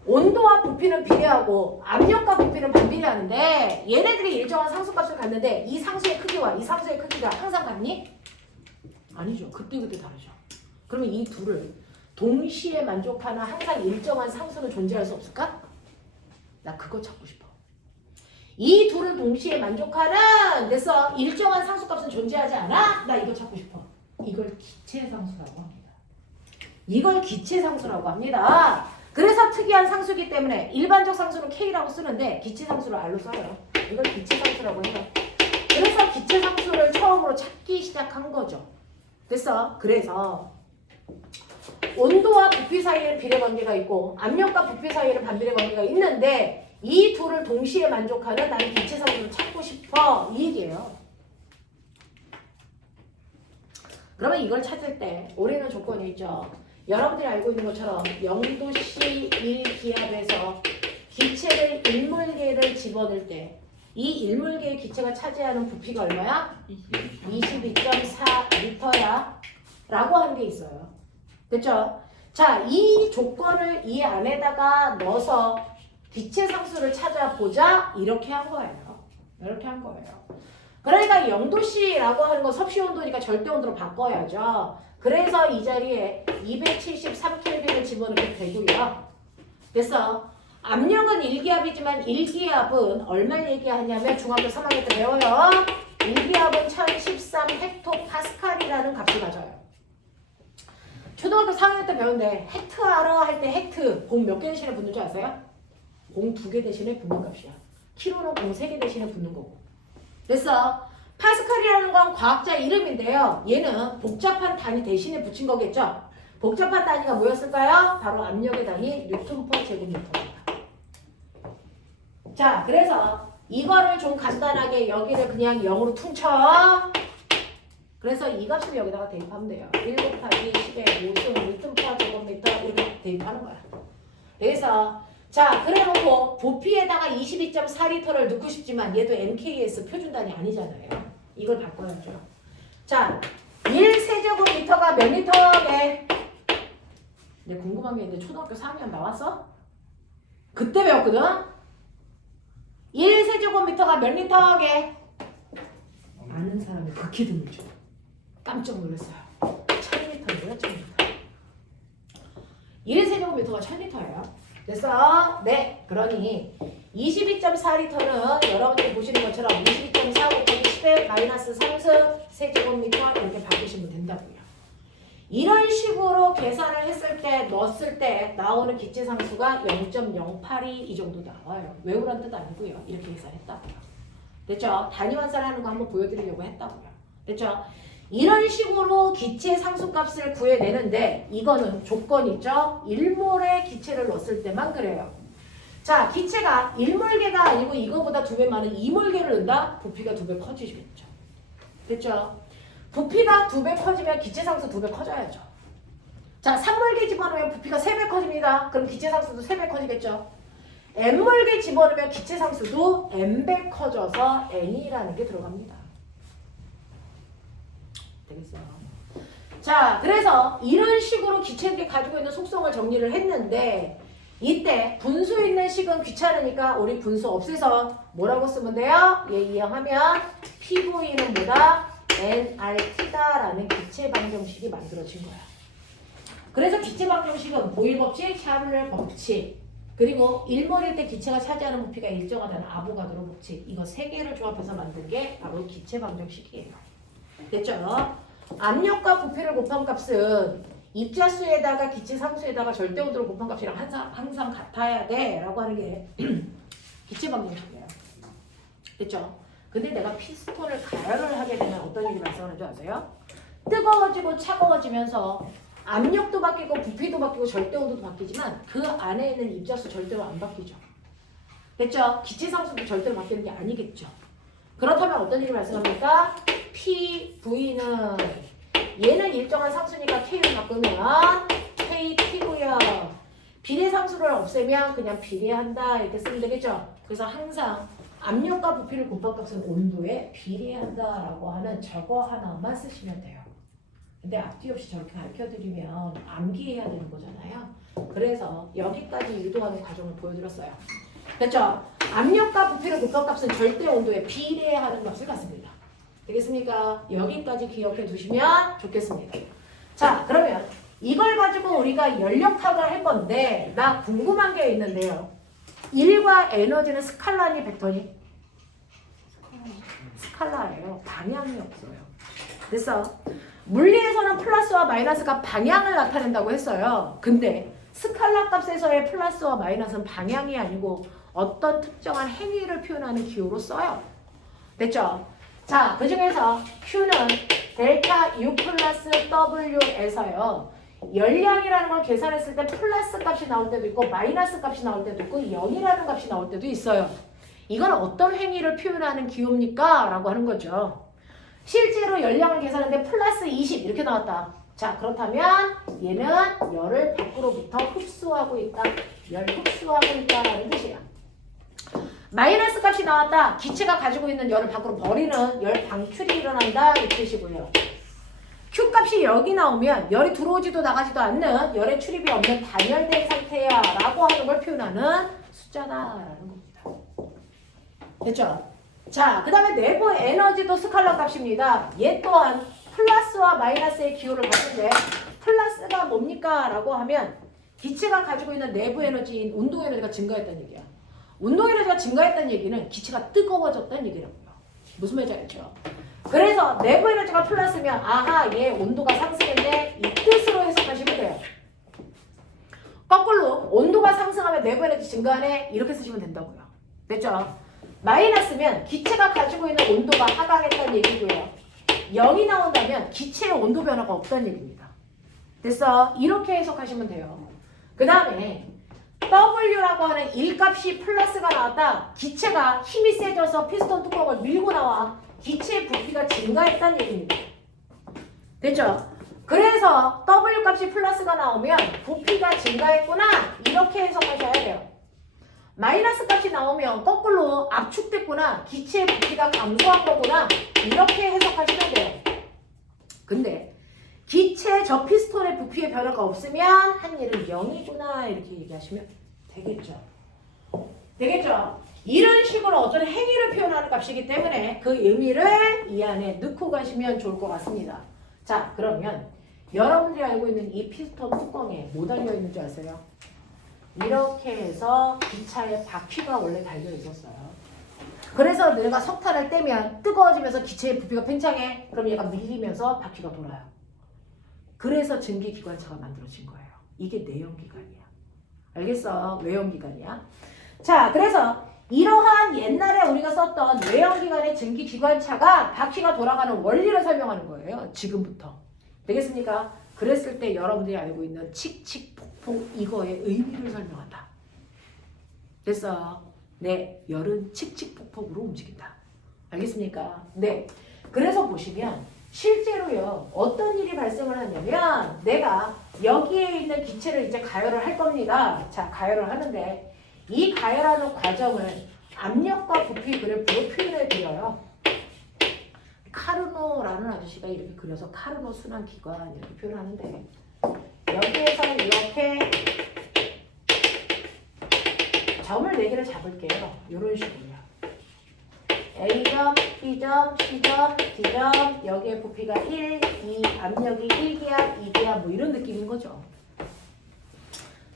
온도와 부피는 비례하고 압력과 부피는 반비례하는데 얘네들이 일정한 상수값을 갖는데 이 상수의 크기와 이 상수의 크기가 항상 같니? 아니죠. 그때그때 다르죠. 그러면 이 둘을 동시에 만족하는 항상 일정한 상수는 존재할 수 없을까? 나 그거 찾고 싶어. 이 둘을 동시에 만족하는 됐어. 일정한 상수값은 존재하지 않아? 나 이거 찾고 싶어. 이걸 기체상수라고 합니다. 이걸 기체상수라고 합니다. 그래서 특이한 상수이기 때문에 일반적 상수는 K라고 쓰는데 기체상수를 R로 써요. 이걸 기체상수라고 해요. 그래서 기체상수를 처음으로 찾기 시작한 거죠. 됐어? 그래서 온도와 부피 사이에는 비례관계가 있고 압력과 부피 사이에는 반비례 관계가 있는데 이 둘을 동시에 만족하는 나는 기체상수를 찾고 싶어. 이 얘기예요. 그러면 이걸 찾을 때 우리는 조건이 있죠. 여러분들이 알고 있는 것처럼 0도씨 1기압에서 기체를 일몰계를 집어넣을 때 이 일몰계의 기체가 차지하는 부피가 얼마야? 22.4L야 라고 하는 게 있어요. 됐죠? 자, 이 조건을 이 안에다가 넣어서 기체 상수를 찾아보자. 이렇게 한 거예요. 이렇게 한 거예요. 그러니까 0도씨라고 하는 건 섭씨 온도니까 절대 온도로 바꿔야죠. 그래서 이 자리에 273켈빈을 집어넣게 되고요. 그래서 압력은 1기압이지만 1기압은 얼마 얘기하냐면 중학교 3학년 때 배워요. 1기압은 1013 헥토파스칼이라는 값을 가져요. 초등학교 4학년 때 배웠는데 헥트 알아 할 때 헥트 공 몇 개 대신에 붙는 줄 아세요? 공 2개 대신에 붙는 값이야. 키로는 공 3개 대신에 붙는 거고. 그래서 파스칼이라는 건 과학자 이름인데요. 얘는 복잡한 단위 대신에 붙인 거겠죠? 복잡한 단위가 뭐였을까요? 바로 압력의 단위 뉴턴 퍼 제곱미터입니다. 자, 그래서 이거를 좀 간단하게 여기를 그냥 0으로 퉁쳐. 그래서 이 값을 여기다가 대입하면 돼요. 1 곱하기 10의 5승 뉴턴 퍼 제곱미터 이렇게 대입하는 거야. 그래서 자, 그래놓고 부피에다가 22.4리터를 넣고 싶지만 얘도 MKS 표준 단위 아니잖아요. 이걸 바꿔야죠. 자, 1세제곱미터가 몇 리터게? 근데 궁금한 게 있는데 초등학교 4학년 나왔어? 그때 배웠거든? 1세제곱미터가 몇 리터게? 아는 사람이 극히 드물죠. 깜짝 놀랐어요. 1000리터예요, 1000리터. 1세제곱미터가 1000리터예요. 그래서 네, 그러니 22.4리터는 여러분들이 보시는 것처럼 22.4 곱하기 10의 마이너스 3승 세제곱미터 이렇게 바꾸시면 된다고요. 이런 식으로 계산을 했을 때 넣었을 때 나오는 기체 상수가 0.082 이 정도 나와요. 외우란 뜻 아니고요. 이렇게 계산했다고요. 됐죠? 단위 환산하는 거 한번 보여드리려고 했다고요. 됐죠? 이런 식으로 기체 상수값을 구해내는데 이거는 조건 있죠? 1몰의 기체를 넣었을 때만 그래요. 자, 기체가 1몰계가 아니고 이거보다 2배 많은 2몰계를 넣는다? 부피가 2배 커지겠죠. 됐죠? 부피가 2배 커지면 기체 상수 2배 커져야죠. 자, 3몰계 집어넣으면 부피가 3배 커집니다. 그럼 기체 상수도 3배 커지겠죠. n몰계 집어넣으면 기체 상수도 n배 커져서 n이라는 게 들어갑니다. 되겠어요. 자, 그래서 이런 식으로 기체들이 가지고 있는 속성을 정리를 했는데 이때 분수 있는 식은 귀찮으니까 우리 분수 없애서 뭐라고 쓰면 돼요? 얘 이용하면 PV는 뭐다? nRT다라는 기체 방정식이 만들어진 거야. 그래서 기체 방정식은 보일 법칙, 샤를레 법칙, 그리고 1몰일 때 기체가 차지하는 부피가 일정하다는 아보가드로 법칙, 이거 3개를 조합해서 만든 게 바로 기체 방정식이에요. 됐죠? 압력과 부피를 곱한 값은 입자수에다가 기체 상수에다가 절대 온도를 곱한 값이랑 항상 같아야 돼 라고 하는 게 기체 방정식이에요. 됐죠? 근데 내가 피스톤을 가열을 하게 되면 어떤 일이 발생하는 줄 아세요? 뜨거워지고 차가워지면서 압력도 바뀌고 부피도 바뀌고 절대 온도도 바뀌지만 그 안에 있는 입자수 절대로 안 바뀌죠. 됐죠? 기체 상수도 절대로 바뀌는 게 아니겠죠. 그렇다면 어떤 일이 발생합니까? PV는 얘는 일정한 상수니까 K를 바꾸면 KT고요. 비례상수를 없애면 그냥 비례한다 이렇게 쓰면 되겠죠. 그래서 항상 압력과 부피를 곱한 값은 온도에 비례한다라고 하는 저거 하나만 쓰시면 돼요. 근데 앞뒤 없이 저렇게 가르쳐드리면 암기해야 되는 거잖아요. 그래서 여기까지 유도하는 과정을 보여드렸어요. 됐죠? 압력과 부피를 곱한 값은 절대 온도에 비례하는 값을 갖습니다. 되겠습니까? 여기까지 기억해 두시면 좋겠습니다. 자, 그러면 이걸 가지고 우리가 연력학을 할 건데 나 궁금한 게 있는데요. 1과 에너지는 스칼라니 벡터니? 스칼라예요. 방향이 없어요. 그래서 물리에서는 플러스와 마이너스가 방향을 나타낸다고 했어요. 근데 스칼라 값에서의 플러스와 마이너스는 방향이 아니고 어떤 특정한 행위를 표현하는 기호로 써요. 됐죠? 자, 그 중에서 Q는 델타 U 플러스 W에서요. 열량이라는 걸 계산했을 때 플러스 값이 나올 때도 있고 마이너스 값이 나올 때도 있고 0이라는 값이 나올 때도 있어요. 이건 어떤 행위를 표현하는 기호입니까? 라고 하는 거죠. 실제로 열량을 계산했는데 플러스 20 이렇게 나왔다. 자, 그렇다면 얘는 열을 밖으로부터 흡수하고 있다. 열 흡수하고 있다라는 뜻이야. 마이너스 값이 나왔다. 기체가 가지고 있는 열을 밖으로 버리는 열 방출이 일어난다. 이 뜻이고요. Q 값이 여기 나오면 열이 들어오지도 나가지도 않는 열의 출입이 없는 단열된 상태야 라고 하는 걸 표현하는 숫자다라는 겁니다. 됐죠? 자, 그 다음에 내부 에너지도 스칼라 값입니다. 얘 또한 플러스와 마이너스의 기호를 갖는데 플러스가 뭡니까? 라고 하면 기체가 가지고 있는 내부 에너지인 운동 에너지가 증가했다는 얘기야. 운동 에너지가 증가했다는 얘기는 기체가 뜨거워졌다는 얘기라고요. 무슨 말인지 알죠? 그래서 내부 에너지가 플러스면 아하 얘 온도가 상승했네 이 뜻으로 해석하시면 돼요. 거꾸로 온도가 상승하면 내부 에너지 증가하네 이렇게 쓰시면 된다고요. 됐죠? 마이너스면 기체가 가지고 있는 온도가 하강했다는 얘기고요. 0이 나온다면 기체의 온도 변화가 없다는 얘기입니다. 됐어? 이렇게 해석하시면 돼요. 그 다음에 W라고 하는 일값이 플러스가 나왔다. 기체가 힘이 세져서 피스톤 뚜껑을 밀고 나와 기체의 부피가 증가했다는 얘기입니다. 됐죠? 그래서 W값이 플러스가 나오면 부피가 증가했구나 이렇게 해석하셔야 돼요. 마이너스 값이 나오면 거꾸로 압축됐구나 기체의 부피가 감소한 거구나 이렇게 해석하시면 돼요. 근데 기체 저 피스톤의 부피의 변화가 없으면 한 일은 0이구나 이렇게 얘기하시면 되겠죠. 되겠죠? 이런 식으로 어떤 행위를 표현하는 값이기 때문에 그 의미를 이 안에 넣고 가시면 좋을 것 같습니다. 자, 그러면 여러분들이 알고 있는 이 피스톤 뚜껑에 뭐 달려 있는지 아세요? 이렇게 해서 기차에 바퀴가 원래 달려 있었어요. 그래서 내가 석탄을 떼면 뜨거워지면서 기체의 부피가 팽창해. 그럼 얘가 밀리면서 바퀴가 돌아요. 그래서 증기기관차가 만들어진 거예요. 이게 내연기관이야. 알겠어? 외연기관이야. 자, 그래서 이러한 옛날에 우리가 썼던 외연기관의 증기기관차가 바퀴가 돌아가는 원리를 설명하는 거예요. 지금부터. 되겠습니까? 그랬을 때 여러분들이 알고 있는 칙칙폭폭 이거의 의미를 설명한다. 됐어? 네, 열은 칙칙폭폭으로 움직인다. 알겠습니까? 네. 그래서 보시면 실제로요 어떤 일이 발생을 하냐면 내가 여기에 있는 기체를 이제 가열을 할 겁니다. 자, 가열을 하는데 이 가열하는 과정을 압력과 부피 그래프로 표현해 드려요. 카르노라는 아저씨가 이렇게 그려서 카르노 순환기관 이렇게 표현하는데 여기에서는 이렇게 점을 4개를 잡을게요. 이런 식으로요. A점, B점, C점, D점, 여기에 부피가 1, 2, 압력이 1기압, 2기압 뭐 이런 느낌인 거죠.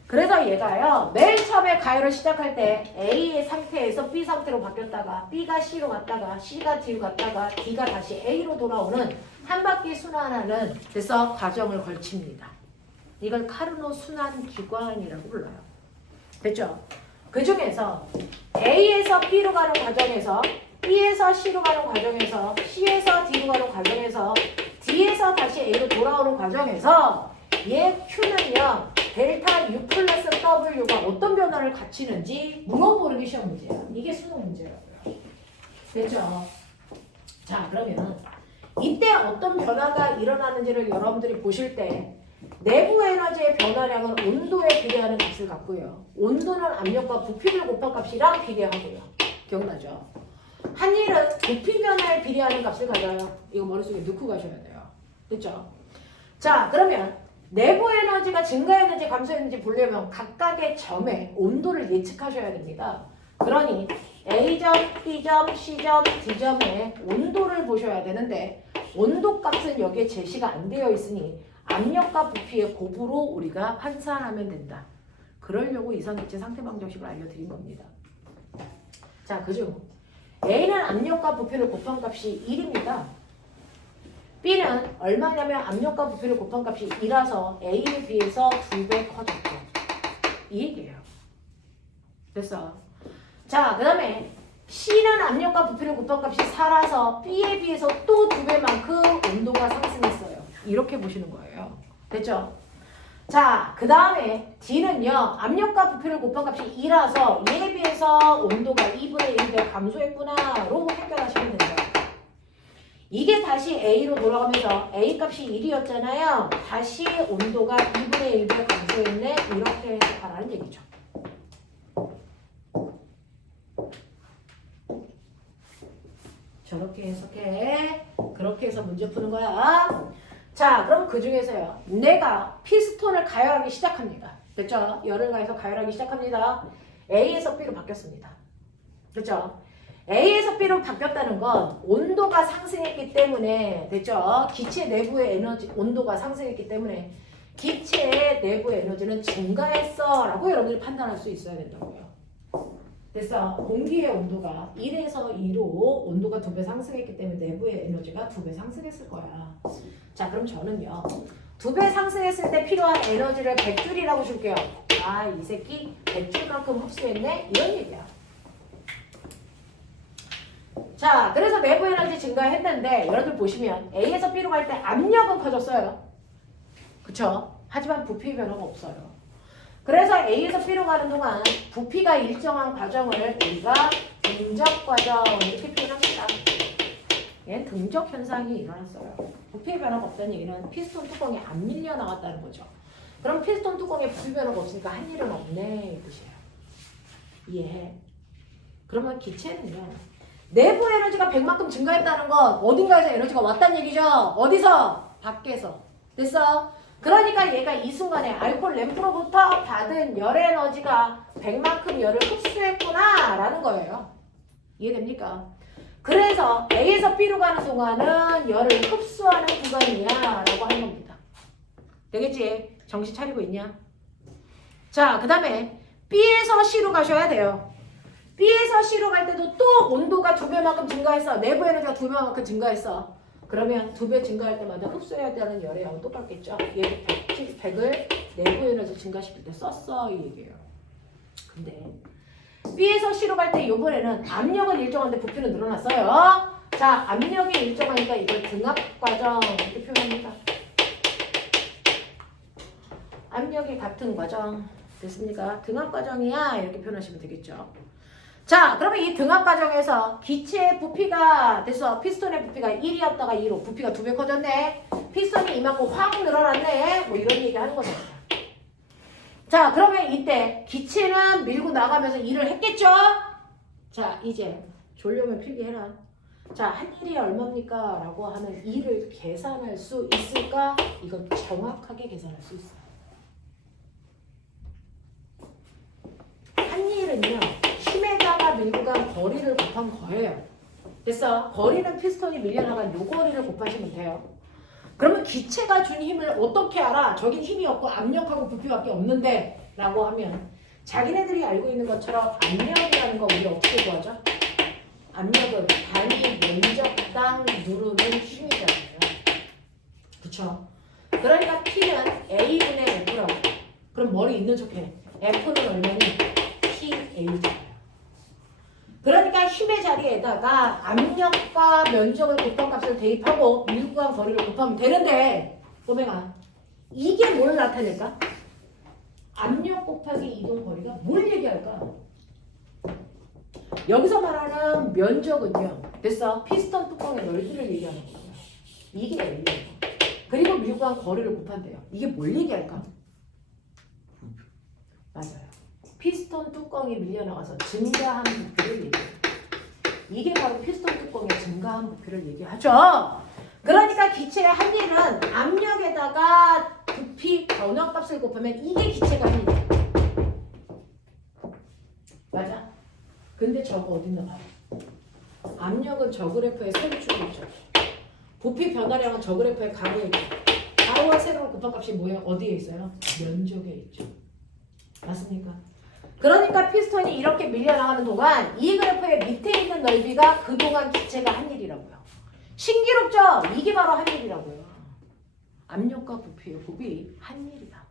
그래서 얘가요 맨 처음에 가열을 시작할 때 A의 상태에서 B 상태로 바뀌었다가 B가 C로 갔다가 C가 D로 갔다가 D가 다시 A로 돌아오는 한 바퀴 순환하는 그래서 과정을 걸칩니다. 이걸 카르노 순환기관이라고 불러요. 됐죠? 그 중에서 A에서 B로 가는 과정에서 B에서 C로 가는 과정에서 C에서 D로 가는 과정에서 D에서 다시 A로 돌아오는 과정에서 얘 Q는요 델타 U 플러스 W가 어떤 변화를 갖추는지 물어보는 게 시험 문제야. 이게 수능 문제라고요. 됐죠? 자, 그러면 이때 어떤 변화가 일어나는지를 여러분들이 보실 때 내부 에너지의 변화량은 온도에 비례하는 값을 갖고요. 온도는 압력과 부피를 곱한 값이랑 비례하고요. 기억나죠? 한 일은 부피 변화에 비례하는 값을 가져요. 이거 머릿속에 넣고 가셔야 돼요. 됐죠? 자, 그러면 내부 에너지가 증가했는지 감소했는지 보려면 각각의 점의 온도를 예측하셔야 됩니다. 그러니 A점, B점, C점, D점의 온도를 보셔야 되는데 온도 값은 여기에 제시가 안 되어 있으니 압력과 부피의 곱으로 우리가 환산하면 된다. 그러려고 이상기체 상태방정식을 알려드린 겁니다. 자, 그중 A는 압력과 부피를 곱한 값이 1입니다. B는 얼마냐면 압력과 부피를 곱한 값이 2라서 A에 비해서 2배 커졌죠. 이 얘기예요. 됐어. 자, 그 다음에 C는 압력과 부피를 곱한 값이 4라서 B에 비해서 또 2배만큼 온도가 상승했어요. 이렇게 보시는 거예요. 됐죠? 자, 그 다음에 D는요. 압력과 부피를 곱한 값이 2라서 얘에 비해서 온도가 2분의 1배 감소했구나로 해결하시면 된다. 이게 다시 A로 돌아가면서 A 값이 1이었잖아요. 다시 온도가 2분의 1배 감소했네. 이렇게 해석하라는 얘기죠. 저렇게 해석해. 그렇게 해서 문제 푸는 거야. 자, 그럼 그 중에서요. 내가 피스톤을 가열하기 시작합니다. 됐죠? 열을 가해서 가열하기 시작합니다. A에서 B로 바뀌었습니다. 그렇죠? A에서 B로 바뀌었다는 건 온도가 상승했기 때문에 됐죠? 기체 내부의 에너지 온도가 상승했기 때문에 기체의 내부의 에너지는 증가했어 라고 여러분들이 판단할 수 있어야 된다고요. 됐어? 공기의 온도가 1에서 2로 온도가 2배 상승했기 때문에 내부의 에너지가 2배 상승했을 거야. 자, 그럼 저는요 2배 상승했을 때 필요한 에너지를 100줄이라고 줄게요. 아, 이 새끼 100줄만큼 흡수했네? 이런 얘기야. 자, 그래서 내부 에너지 증가했는데 여러분들 보시면 A에서 B로 갈 때 압력은 커졌어요. 그쵸? 하지만 부피의 변화가 없어요. 그래서 A에서 B로 가는 동안 부피가 일정한 과정을 우리가 등적 과정 이렇게 표현합니다. 얘는 등적 현상이 일어났어요. 부피의 변화가 없다는 얘기는 피스톤 뚜껑이 안 밀려 나왔다는 거죠. 그럼 피스톤 뚜껑에 부피 변화가 없으니까 한 일은 없네 이 뜻이에요. 이해해? 그러면 기체는요. 내부 에너지가 100만큼 증가했다는 건 어딘가에서 에너지가 왔다는 얘기죠. 어디서? 밖에서. 됐어? 그러니까 얘가 이 순간에 알코올 램프로부터 받은 열 에너지가 100만큼 열을 흡수했구나 라는 거예요. 이해됩니까? 그래서 A에서 B로 가는 동안은 열을 흡수하는 구간이야 라고 하는 겁니다. 되겠지? 정신 차리고 있냐? 자, 그 다음에 B에서 C로 가셔야 돼요. B에서 C로 갈 때도 또 온도가 2배만큼 증가했어. 내부 에너지가 2배만큼 증가했어. 그러면 2배 증가할 때마다 흡수해야 되는 열의 양은 똑같겠죠. 얘도 100을 내부 에너지 증가시킬 때 썼어 이 얘기예요. 근데 B에서 C로 갈 때 이번에는 압력은 일정한데 부피는 늘어났어요. 자, 압력이 일정하니까 이걸 등압 과정 이렇게 표현합니다. 압력이 같은 과정 됐습니까? 등압 과정이야 이렇게 표현하시면 되겠죠. 자, 그러면 이 등압 과정에서 기체의 부피가 됐어. 피스톤의 부피가 1이었다가 2로 부피가 2배 커졌네. 피스톤이 이만큼 확 늘어났네. 뭐 이런 얘기 하는 거죠. 자, 그러면 이때 기체는 밀고 나가면서 일을 했겠죠? 자, 이제 졸려면 필기해라. 자, 한 일이 얼마입니까? 라고 하면 일을 계산할 수 있을까? 이건 정확하게 계산할 수 있어요. 한 일은요. 힘에다가 밀고 간 거리를 곱한 거예요. 됐어? 거리는 피스톤이 밀려나간 요 거리를 곱하시면 돼요. 그러면 기체가 준 힘을 어떻게 알아? 저긴 힘이 없고 압력하고 부피밖에 없는데 라고 하면 자기네들이 알고 있는 것처럼 압력이라는 거 우리가 어떻게 구하죠? 압력은 단위 면적당 누르는 힘이잖아요. 그쵸? 그러니까 T는 A분의 F라고. 그럼 머리 있는 척해. F는 얼마니? TA잖아요. 그러니까 힘의 자리에다가 압력과 면적을 곱한 값을 대입하고 밀고 간 거리를 곱하면 되는데 꼬맹아 이게 뭘 나타낼까? 압력 곱하기 이동 거리가 뭘 얘기할까? 여기서 말하는 면적은요. 됐어? 피스톤 뚜껑의 넓이를 얘기하는 거예요. 이게 A예요. 그리고 밀고 간 거리를 곱한대요. 이게 뭘 얘기할까? 맞아요. 피스톤 뚜껑이 밀려나가서 증가한 부피를 얘기해요. 이게 바로 피스톤 뚜껑의 증가한 부피를 얘기하죠. 그러니까 기체의 한 일은 압력에다가 부피 변화값을 곱하면 이게 기체가 한 일이야. 맞아? 근데 저거 어딨나 봐요. 압력은 저 그래프의 세로축에 있죠. 부피 변화량은 저 그래프의 가로에 있죠. 가로와 세로를 곱한 값이 뭐예요? 어디에 있어요? 면적에 있죠. 맞습니까? 그러니까 피스톤이 이렇게 밀려나가는 동안 이 그래프의 밑에 있는 넓이가 그동안 기체가 한 일이라고요. 신기롭죠? 이게 바로 한 일이라고요. 압력과 부피의 곱이 한 일이다.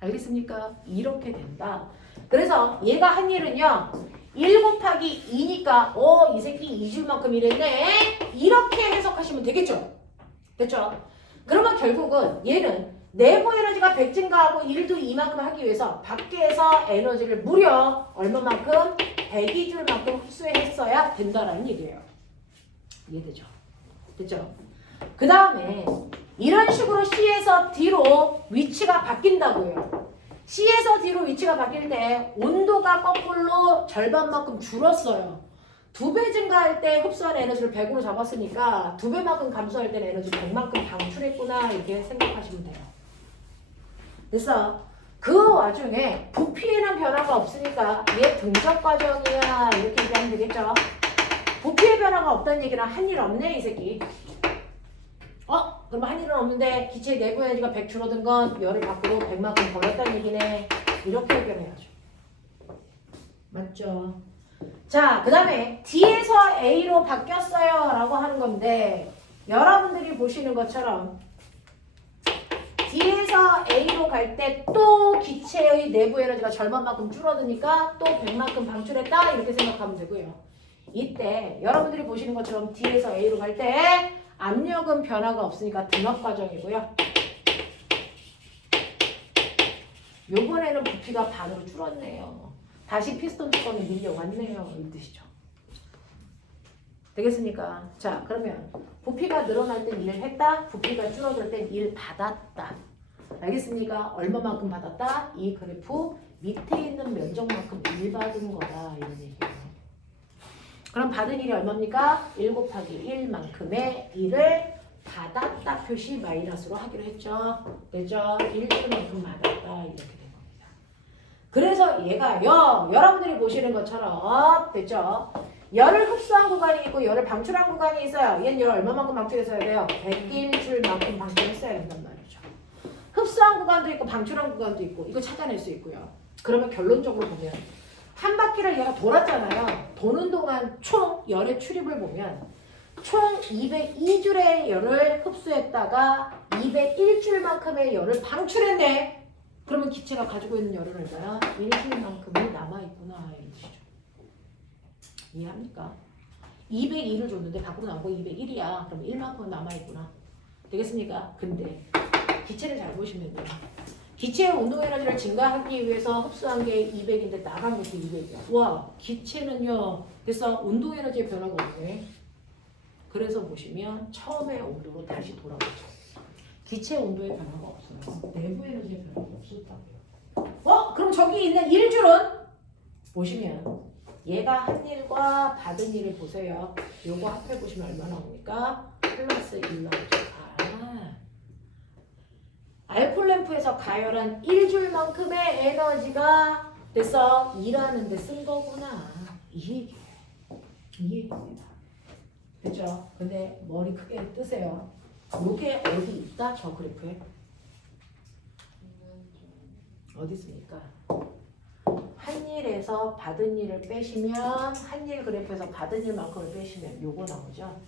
알겠습니까? 이렇게 된다. 그래서 얘가 한 일은요. 1 곱하기 2니까 이 새끼 2줄만큼 일했네. 이렇게 해석하시면 되겠죠? 됐죠? 그러면 결국은 얘는 내부 에너지가 100 증가하고 1도 이만큼 하기 위해서 밖에서 에너지를 무려 얼마만큼? 102줄만큼 흡수했어야 된다라는 얘기예요. 이해되죠? 됐죠? 그 다음에 이런 식으로 C에서 D로 위치가 바뀐다고요. C에서 D로 위치가 바뀔 때 온도가 거꾸로 절반만큼 줄었어요. 2배 증가할 때 흡수한 에너지를 100으로 잡았으니까 2배만큼 감소할 때는 에너지 100만큼 방출했구나 이렇게 생각하시면 돼요. 그래서 그 와중에 부피에는 변화가 없으니까 얘 등적 과정이야 이렇게 얘기하면 되겠죠. 부피에 변화가 없다는 얘기는 한 일 없네 이 새끼. 그럼 한 일은 없는데 기체 내부 에너지가 100 줄어든 건 열을 밖으로 100만큼 벌었다는 얘기네. 이렇게 해결해야죠. 맞죠? 자, 그 다음에 D에서 A로 바뀌었어요 라고 하는 건데 여러분들이 보시는 것처럼 D에서 A로 갈 때 또 기체의 내부 에너지가 절반만큼 줄어드니까 또 100만큼 방출했다 이렇게 생각하면 되고요. 이때 여러분들이 보시는 것처럼 D에서 A로 갈 때 압력은 변화가 없으니까 등압 과정이고요. 요번에는 부피가 반으로 줄었네요. 다시 피스톤 뚜껑이 밀려왔네요. 이 뜻이죠. 되겠습니까? 자, 그러면 부피가 늘어날 땐 일을 했다. 부피가 줄어들 땐 일 받았다. 알겠습니까? 얼마만큼 받았다? 이 그래프 밑에 있는 면적만큼 일 받은 거다. 이런 얘기예요. 그럼 받은 일이 얼마입니까? 1 곱하기 1만큼의 일을 받았다 표시 마이너스로 하기로 했죠. 되죠? 1줄만큼 받았다. 이렇게 된 겁니다. 그래서 얘가요. 여러분들이 보시는 것처럼 됐죠? 열을 흡수한 구간이 있고 열을 방출한 구간이 있어요. 얘는 열 얼마만큼 방출했어야 돼요? 101줄만큼 방출했어야 된단 말이죠. 흡수한 구간도 있고 방출한 구간도 있고 이거 찾아낼 수 있고요. 그러면 결론적으로 보면 한 바퀴를 얘가 돌았잖아요. 도는 동안 총 열의 출입을 보면 총 202줄의 열을 흡수했다가 201줄만큼의 열을 방출했네. 그러면 기체가 가지고 있는 열은 얼마야? 1줄만큼이 남아있구나. 이 뜻이죠. 이해합니까? 202를 줬는데 밖으로 나온 거 201이야. 그럼 1만큼 남아있구나. 되겠습니까? 근데 기체를 잘 보시면요. 기체의 운동 에너지를 증가하기 위해서 흡수한 게 200인데 나간 것도 200이야. 와, 기체는요. 그래서 운동 에너지의 변화가 없네. 그래서 보시면 처음의 온도로 다시 돌아오죠. 기체 온도의 변화가 없어요. 내부 에너지의 변화가 없었다고요. 그럼 저기 있는 1줄은 보시면 얘가 한 일과 받은 일을 보세요. 요거 합해 보시면 얼마 나옵니까? 플러스 1 나오죠. 알콜램프에서 가열한 1줄만큼의 에너지가 돼서 일하는 데 쓴 거구나. 이 얘기예요. 이 얘기입니다. 그죠? 근데 머리 크게 뜨세요. 요게 어디 있다? 저 그래프에? 어디 있습니까? 한 일에서 받은 일을 빼시면 한 일 그래프에서 받은 일만큼을 빼시면 요거 나오죠?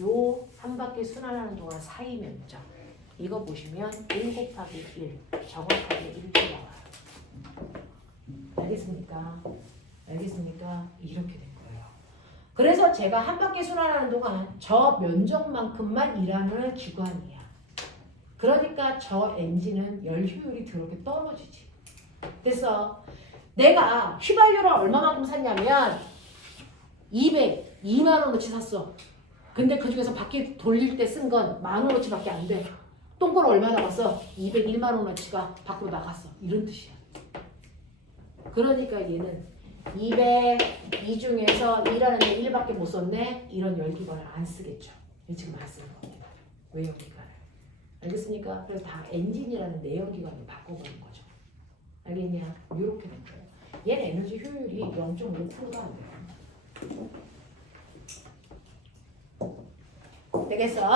요 한 바퀴 순환하는 동안 사이 면적. 이거 보시면 1 곱하기 1 정확하게 1이 나와요. 알겠습니까? 알겠습니까? 이렇게 된 거예요. 그래서 제가 한 바퀴 순환하는 동안 저 면적만큼만 일하는 기관이야. 그러니까 저 엔진은 열 효율이 더럽게 떨어지지. 그래서 내가 휘발유를 얼마만큼 샀냐면 202만 원어치 샀어. 근데 그 중에서 바퀴 돌릴 때 쓴 건 10,000원어치밖에 안 돼. 똥꼬를 얼마 나갔어? 201만 원어치가 밖으로 나갔어. 이런 뜻이야. 그러니까 얘는 202 중에서 일하는데 1밖에 못 썼네? 이런 열기관을 안 쓰겠죠. 지금 안 쓰는 겁니다. 외연기관을. 알겠습니까? 그래서 다 엔진이라는 내연기관으로 바꿔보는 거죠. 알겠냐? 이렇게 된 거예요. 얘는 에너지 효율이 0.5%도 안 돼요. 되겠어?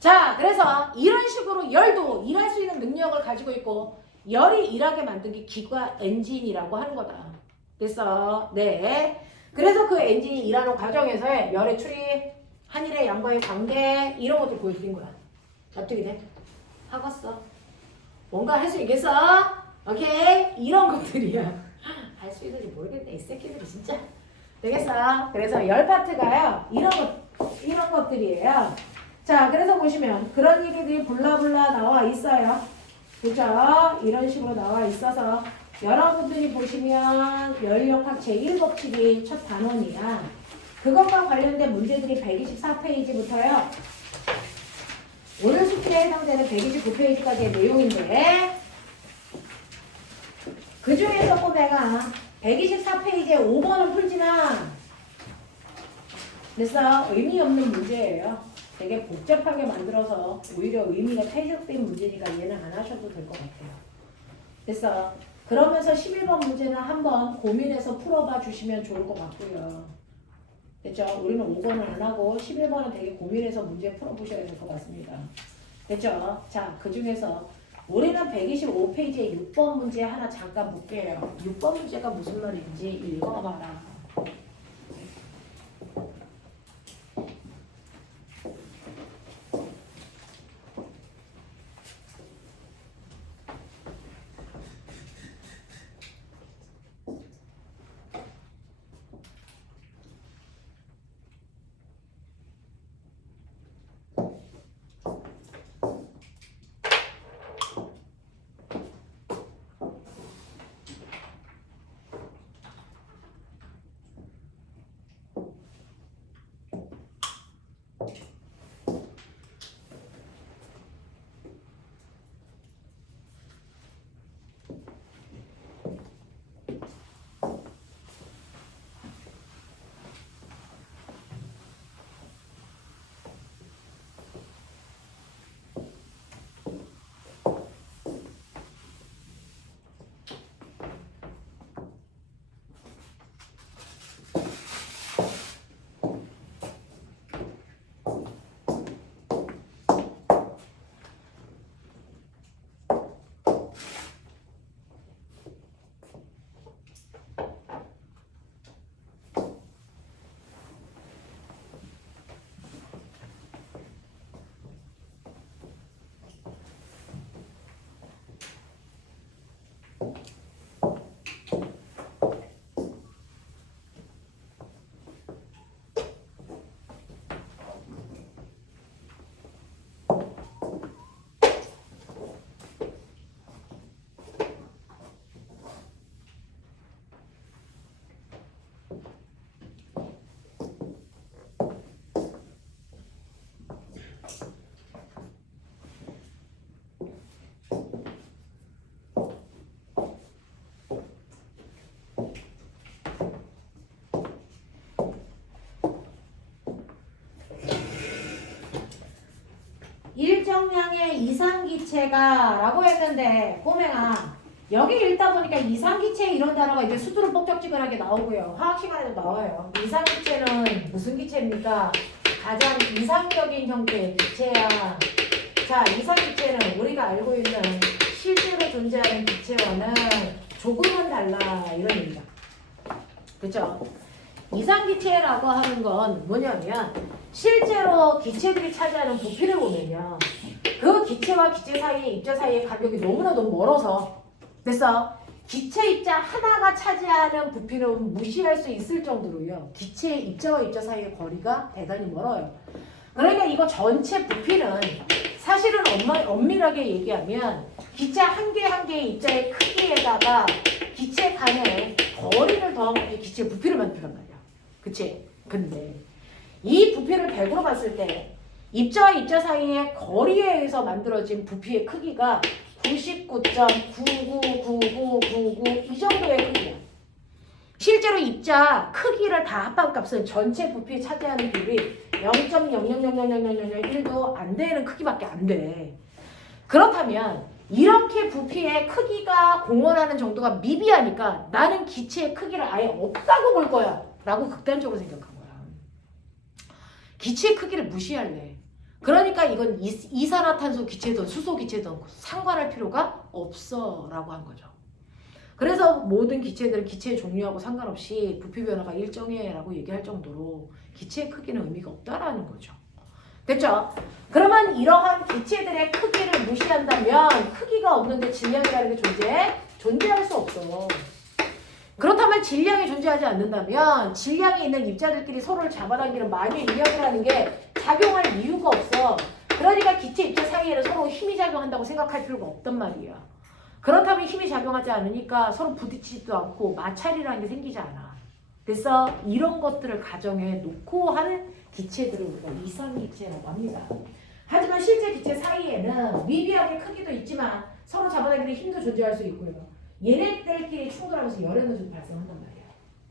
자, 그래서 이런 식으로 열도 일할 수 있는 능력을 가지고 있고 열이 일하게 만든 게 기관 엔진이라고 하는 거다. 됐어? 네. 그래서 그 엔진이 일하는 과정에서의 열의 출입, 한일의 양과의 관계 이런 것들 보여드린 거야. 어떻게 돼? 하겠어? 뭔가 할 수 있겠어? 오케이? 이런 것들이야. 할 수 있는지 모르겠네. 이 새끼들이 진짜. 되겠어? 그래서 열 파트가요. 이런 것들이에요. 자, 그래서 보시면 그런 얘기들이 블라블라 나와 있어요. 그죠? 이런 식으로 나와 있어서 여러분들이 보시면 연력학 제1법칙이 첫 단원이야. 그것과 관련된 문제들이 124페이지부터요. 오늘 수필에 해당되는 129페이지까지의 내용인데 그 중에서 꼬매가 124페이지에 5번은 풀지만 그래서 의미 없는 문제예요. 되게 복잡하게 만들어서 오히려 의미가 퇴색된 문제니까 얘는 안 하셔도 될 것 같아요. 그래서 그러면서 11번 문제는 한번 고민해서 풀어봐 주시면 좋을 것 같고요. 됐죠? 우리는 5번은 안 하고 11번은 되게 고민해서 문제 풀어보셔야 될 것 같습니다. 됐죠? 자, 그 중에서 우리는 125페이지에 6번 문제 하나 잠깐 볼게요. 6번 문제가 무슨 말인지 읽어봐라. 일정량의 이상기체가 라고 했는데 꼬맹아 여기 읽다 보니까 이상기체 이런 단어가 이제 수두로 뻑적지근하게 나오고요. 화학 시간에도 나와요. 이상기체는 무슨 기체입니까? 가장 이상적인 형태의 기체야. 자, 이상기체는 우리가 알고 있는 실제로 존재하는 기체와는 조금은 달라 이런 얘기다. 그렇죠? 이상기체라고 하는 건 뭐냐면 실제로 기체들이 차지하는 부피를 보면요. 그 기체와 기체 사이의 입자 사이의 간격이 너무나도 멀어서 됐어? 기체 입자 하나가 차지하는 부피는 무시할 수 있을 정도로요. 기체의 입자와 입자 사이의 거리가 대단히 멀어요. 그러니까 이거 전체 부피는 사실은 엄밀하게 얘기하면 기체 한 개 한 개의 입자의 크기에다가 기체 간의 거리를 더하면 기체 부피를 만든단 말이야. 그치? 근데 이 부피를 100으로 봤을 때 입자와 입자 사이의 거리에 의해서 만들어진 부피의 크기가 99.999999 이 정도의 크기야. 실제로 입자 크기를 다 합한값은 전체 부피에 차지하는 비율이 0.00000001도 안 되는 크기밖에 안 돼. 그렇다면 이렇게 부피의 크기가 공헌하는 정도가 미비하니까 나는 기체의 크기를 아예 없다고 볼 거야 라고 극단적으로 생각한 거야. 기체의 크기를 무시할래. 그러니까 이건 이산화탄소 기체든 수소 기체든 상관할 필요가 없어 라고 한 거죠. 그래서 모든 기체들은 기체의 종류하고 상관없이 부피 변화가 일정해 라고 얘기할 정도로 기체의 크기는 의미가 없다라는 거죠. 됐죠? 그러면 이러한 기체들의 크기를 무시한다면 크기가 없는데 질량이라는 게 존재할 수 없어. 그렇다면 질량이 존재하지 않는다면 질량이 있는 입자들끼리 서로를 잡아당기는 만유의 인력이라는 게 작용할 이유가 없어. 그러니까 기체 입자 사이에는 서로 힘이 작용한다고 생각할 필요가 없단 말이야. 그렇다면 힘이 작용하지 않으니까 서로 부딪히지도 않고 마찰이라는 게 생기지 않아. 그래서 이런 것들을 가정해 놓고 하는 기체들을 우리가 이상기체라고 합니다. 하지만 실제 기체 사이에는 미비하게 크기도 있지만 서로 잡아당기는 힘도 존재할 수 있고요. 얘네들끼리 충돌하면서 열에너지도 발생한단 말이야.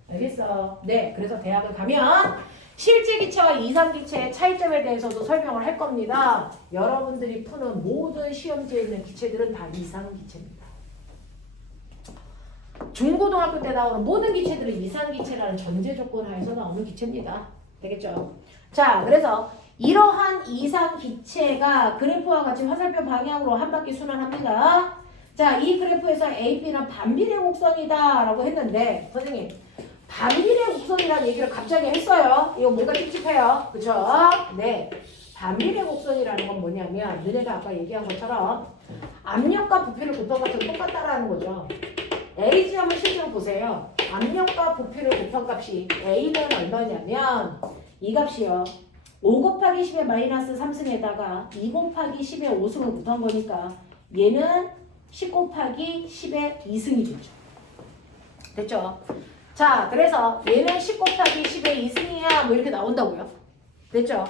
알겠어? 네, 그래서 대학을 가면 실제 기체와 이상 기체의 차이점에 대해서도 설명을 할 겁니다. 여러분들이 푸는 모든 시험지에 있는 기체들은 다 이상 기체입니다. 중고등학교 때 나오는 모든 기체들은 이상 기체라는 전제 조건 하에서 나오는 기체입니다. 되겠죠? 자, 그래서 이러한 이상 기체가 그래프와 같이 화살표 방향으로 한 바퀴 순환합니다. 자, 이 그래프에서 A, B는 반비례 곡선이다 라고 했는데 선생님 반비례 곡선이라는 얘기를 갑자기 했어요. 이거 뭔가 찝찝해요. 그쵸? 네. 반비례 곡선이라는 건 뭐냐면 너네가 아까 얘기한 것처럼 압력과 부피를 곱한 것은 똑같다라는 거죠. A 지점을 실제로 보세요. 압력과 부피를 곱한 값이 A는 얼마냐면 이 값이요. 5 곱하기 10의 마이너스 3승에다가 2 곱하기 10의 5승을 곱한 거니까 얘는 10 곱하기 10의 2승이 되죠. 됐죠? 자, 그래서 얘는 10 곱하기 10의 2승이야 뭐 이렇게 나온다고요. 됐죠?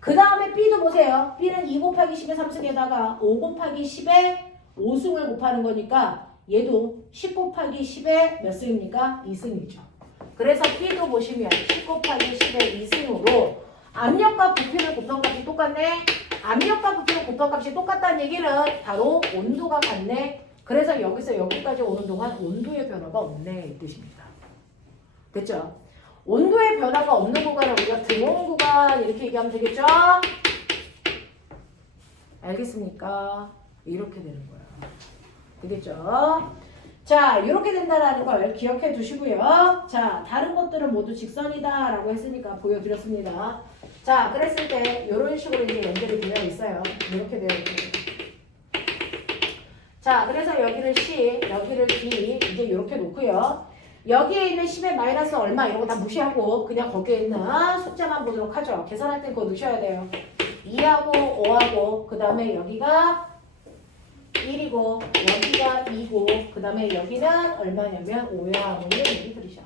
그 다음에 B도 보세요. B는 2 곱하기 10의 3승에다가 5 곱하기 10의 5승을 곱하는 거니까 얘도 10 곱하기 10의 몇 승입니까? 2승이죠. 그래서 B도 보시면 10 곱하기 10의 2승으로 압력과 부피를 곱한 값이 똑같네. 압력과 부피를 곱한 값이 똑같다는 얘기는 바로 온도가 같네. 그래서 여기서 여기까지 오는 동안 온도의 변화가 없네 이 뜻입니다. 됐죠? 온도의 변화가 없는 구간을 우리가 등온 구간 이렇게 얘기하면 되겠죠? 알겠습니까? 이렇게 되는 거야. 되겠죠? 자, 이렇게 된다라는 걸 기억해 두시고요. 자, 다른 것들은 모두 직선이다 라고 했으니까 보여드렸습니다. 자, 그랬을 때 이런 식으로 이제 연결이 되어 있어요. 이렇게 되어 있어요. 자, 그래서 여기를 C, 여기를 D 이제 이렇게 놓고요. 여기에 있는 10의 마이너스 얼마 이런 거 다 무시하고 그냥 거기에 있는 숫자만 보도록 하죠. 계산할 땐 그거 넣으셔야 돼요. 2하고 5하고 그 다음에 여기가 1이고 여기가 2고 그 다음에 여기는 얼마냐면 5야. 뭐 이런 얘기 들으셔.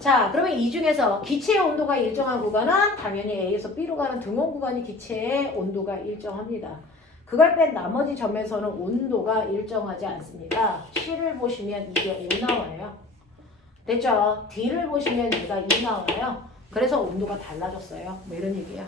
자, 그러면 이 중에서 기체의 온도가 일정한 구간은 당연히 A에서 B로 가는 등원 구간이 기체의 온도가 일정합니다. 그걸 뺀 나머지 점에서는 온도가 일정하지 않습니다. C를 보시면 이게 5 나와요. 됐죠? D를 보시면 얘가 2 나와요. 그래서 온도가 달라졌어요. 뭐 이런 얘기야.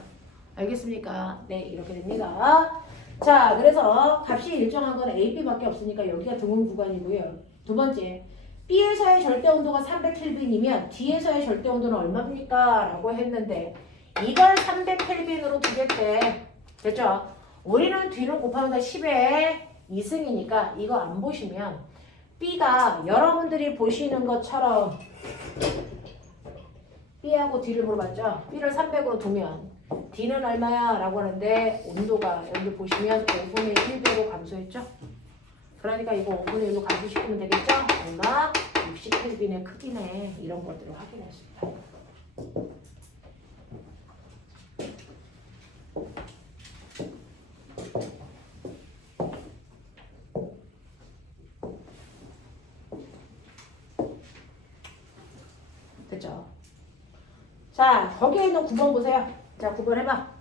알겠습니까? 네, 이렇게 됩니다. 자, 그래서 값이 일정한 건 A, B밖에 없으니까 여기가 등원 구간이고요. 두 번째, B에서의 절대 온도가 300켈빈이면 D에서의 절대 온도는 얼마입니까? 라고 했는데 이걸 300켈빈으로 두겠대. 됐죠? 우리는 뒤로 곱하면 10의 2승이니까 이거 안 보시면 B가 여러분들이 보시는 것처럼 B하고 D를 물어봤죠? B를 300으로 두면 D는 얼마야? 라고 하는데 온도가 여기 보시면 5분의 1배로 감소했죠? 그러니까 이거 5분의 1로 감소시키면 되겠죠? 얼마? 60켈빈의 크기네. 이런 것들을 확인했습니다. 됐죠? 자, 거기에 있는 9번 보세요. 자, 9번 해봐.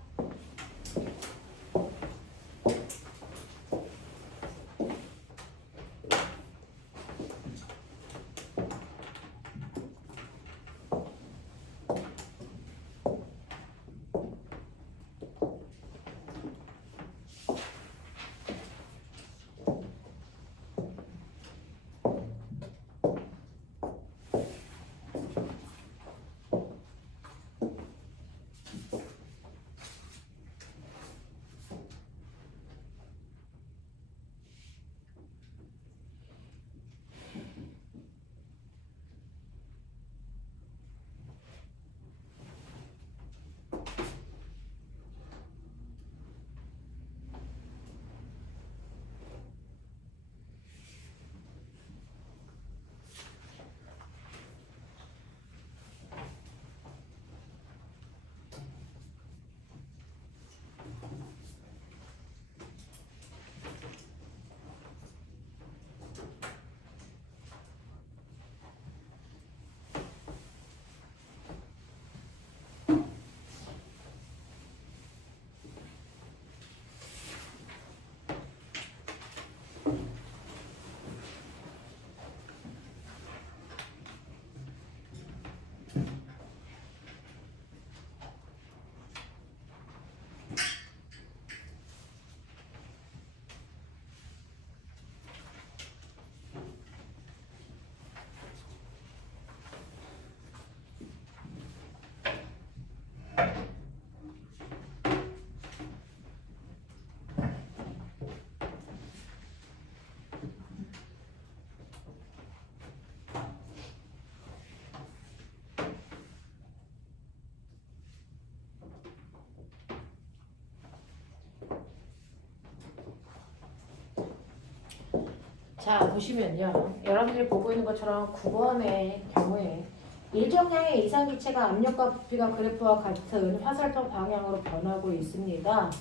자, 보시면요. 여러분들이 보고 있는 것처럼 9번의 경우에 일정량의 이상기체가 압력과 부피가 그래프와 같은 화살표 방향으로 변하고 있습니다.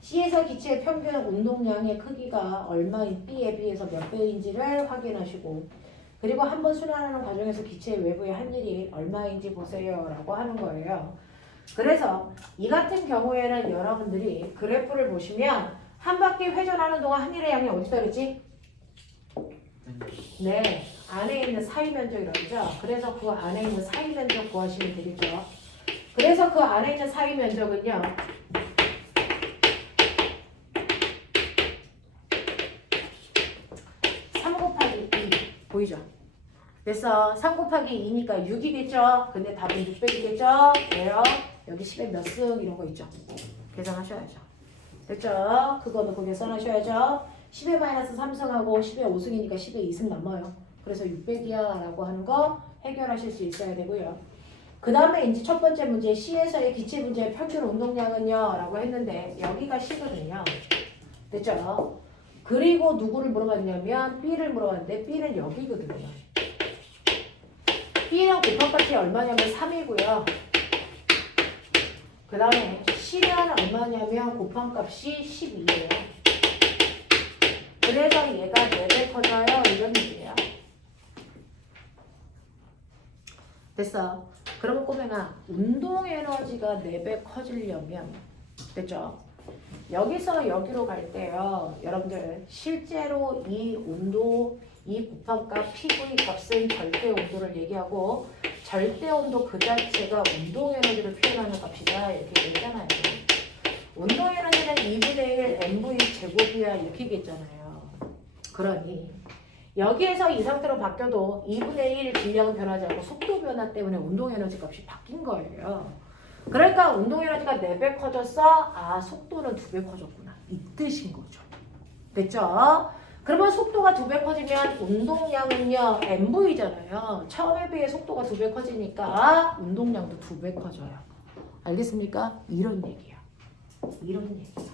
C에서 기체의 평균 운동량의 크기가 얼마인 B에 비해서 몇 배인지를 확인하시고 그리고 한번 순환하는 과정에서 기체의 외부의 한일이 얼마인지 보세요 라고 하는 거예요. 그래서 이 같은 경우에는 여러분들이 그래프를 보시면 한 바퀴 회전하는 동안 한일의 양이 어디다 그랬지? 네, 안에 있는 사이 면적이라고 그러죠. 그래서 그 안에 있는 사이 면적 구하시면 되겠죠. 그래서 그 안에 있는 사이 면적은요. 3 곱하기 2 보이죠? 그래서 3 곱하기 2니까 6이겠죠. 근데 답은 600이겠죠. 왜요? 여기 10에 몇 승 이런 거 있죠. 계산하셔야죠. 됐죠? 그거도 거기에 써놓으셔야죠. 10에 마이너스 3승하고 10에 5승이니까 10에 2승 남아요. 그래서 600이야 라고 하는 거 해결하실 수 있어야 되고요. 그 다음에 이제 첫 번째 문제 C에서의 기체 문제의 평균 운동량은요 라고 했는데 여기가 C거든요. 됐죠? 그리고 누구를 물어봤냐면 B를 물어봤는데 B는 여기거든요. B랑 곱합값이 얼마냐면 3이고요. 그 다음에 C는 얼마냐면 곱합값이 12예요. 그래서 얘가 4배 커져요. 이런 얘기예요. 됐어. 그러면 꼬맹아 운동 에너지가 4배 커지려면 됐죠? 여기서 여기로 갈 때요. 여러분들 실제로 이 온도 이 곱합값 PV 값은 절대 온도를 얘기하고 절대 온도 그 자체가 운동 에너지를 표현하는 값이다 이렇게 얘기했잖아요. 운동 에너지는 2분의 1 mv 제곱이야 이렇게 얘기했잖아요. 그러니 여기에서 이 상태로 바뀌어도 2분의 1 질량은 변하지 않고 속도 변화 때문에 운동 에너지 값이 바뀐 거예요. 그러니까 운동 에너지가 4배 커졌어? 아 속도는 2배 커졌구나. 이 뜻인 거죠. 됐죠? 그러면 속도가 2배 커지면 운동량은요 mv잖아요. 처음에 비해 속도가 2배 커지니까 운동량도 2배 커져요. 알겠습니까? 이런 얘기야. 이런 얘기야.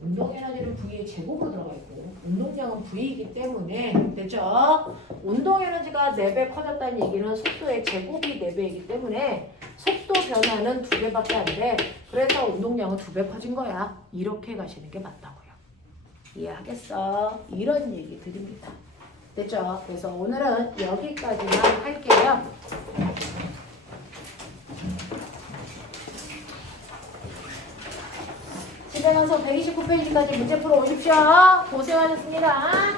운동 에너지는 V의 제곱으로 들어가 있고 운동량은 V이기 때문에 됐죠? 운동 에너지가 4배 커졌다는 얘기는 속도의 제곱이 4배이기 때문에 속도 변화는 2배밖에 안 돼. 그래서 운동량은 2배 커진 거야. 이렇게 가시는 게 맞다고요. 이해하겠어? 이런 얘기 드립니다. 됐죠? 그래서 오늘은 여기까지만 할게요. 집에 가서 129페이지까지 문제 풀어 오십시오. 고생하셨습니다.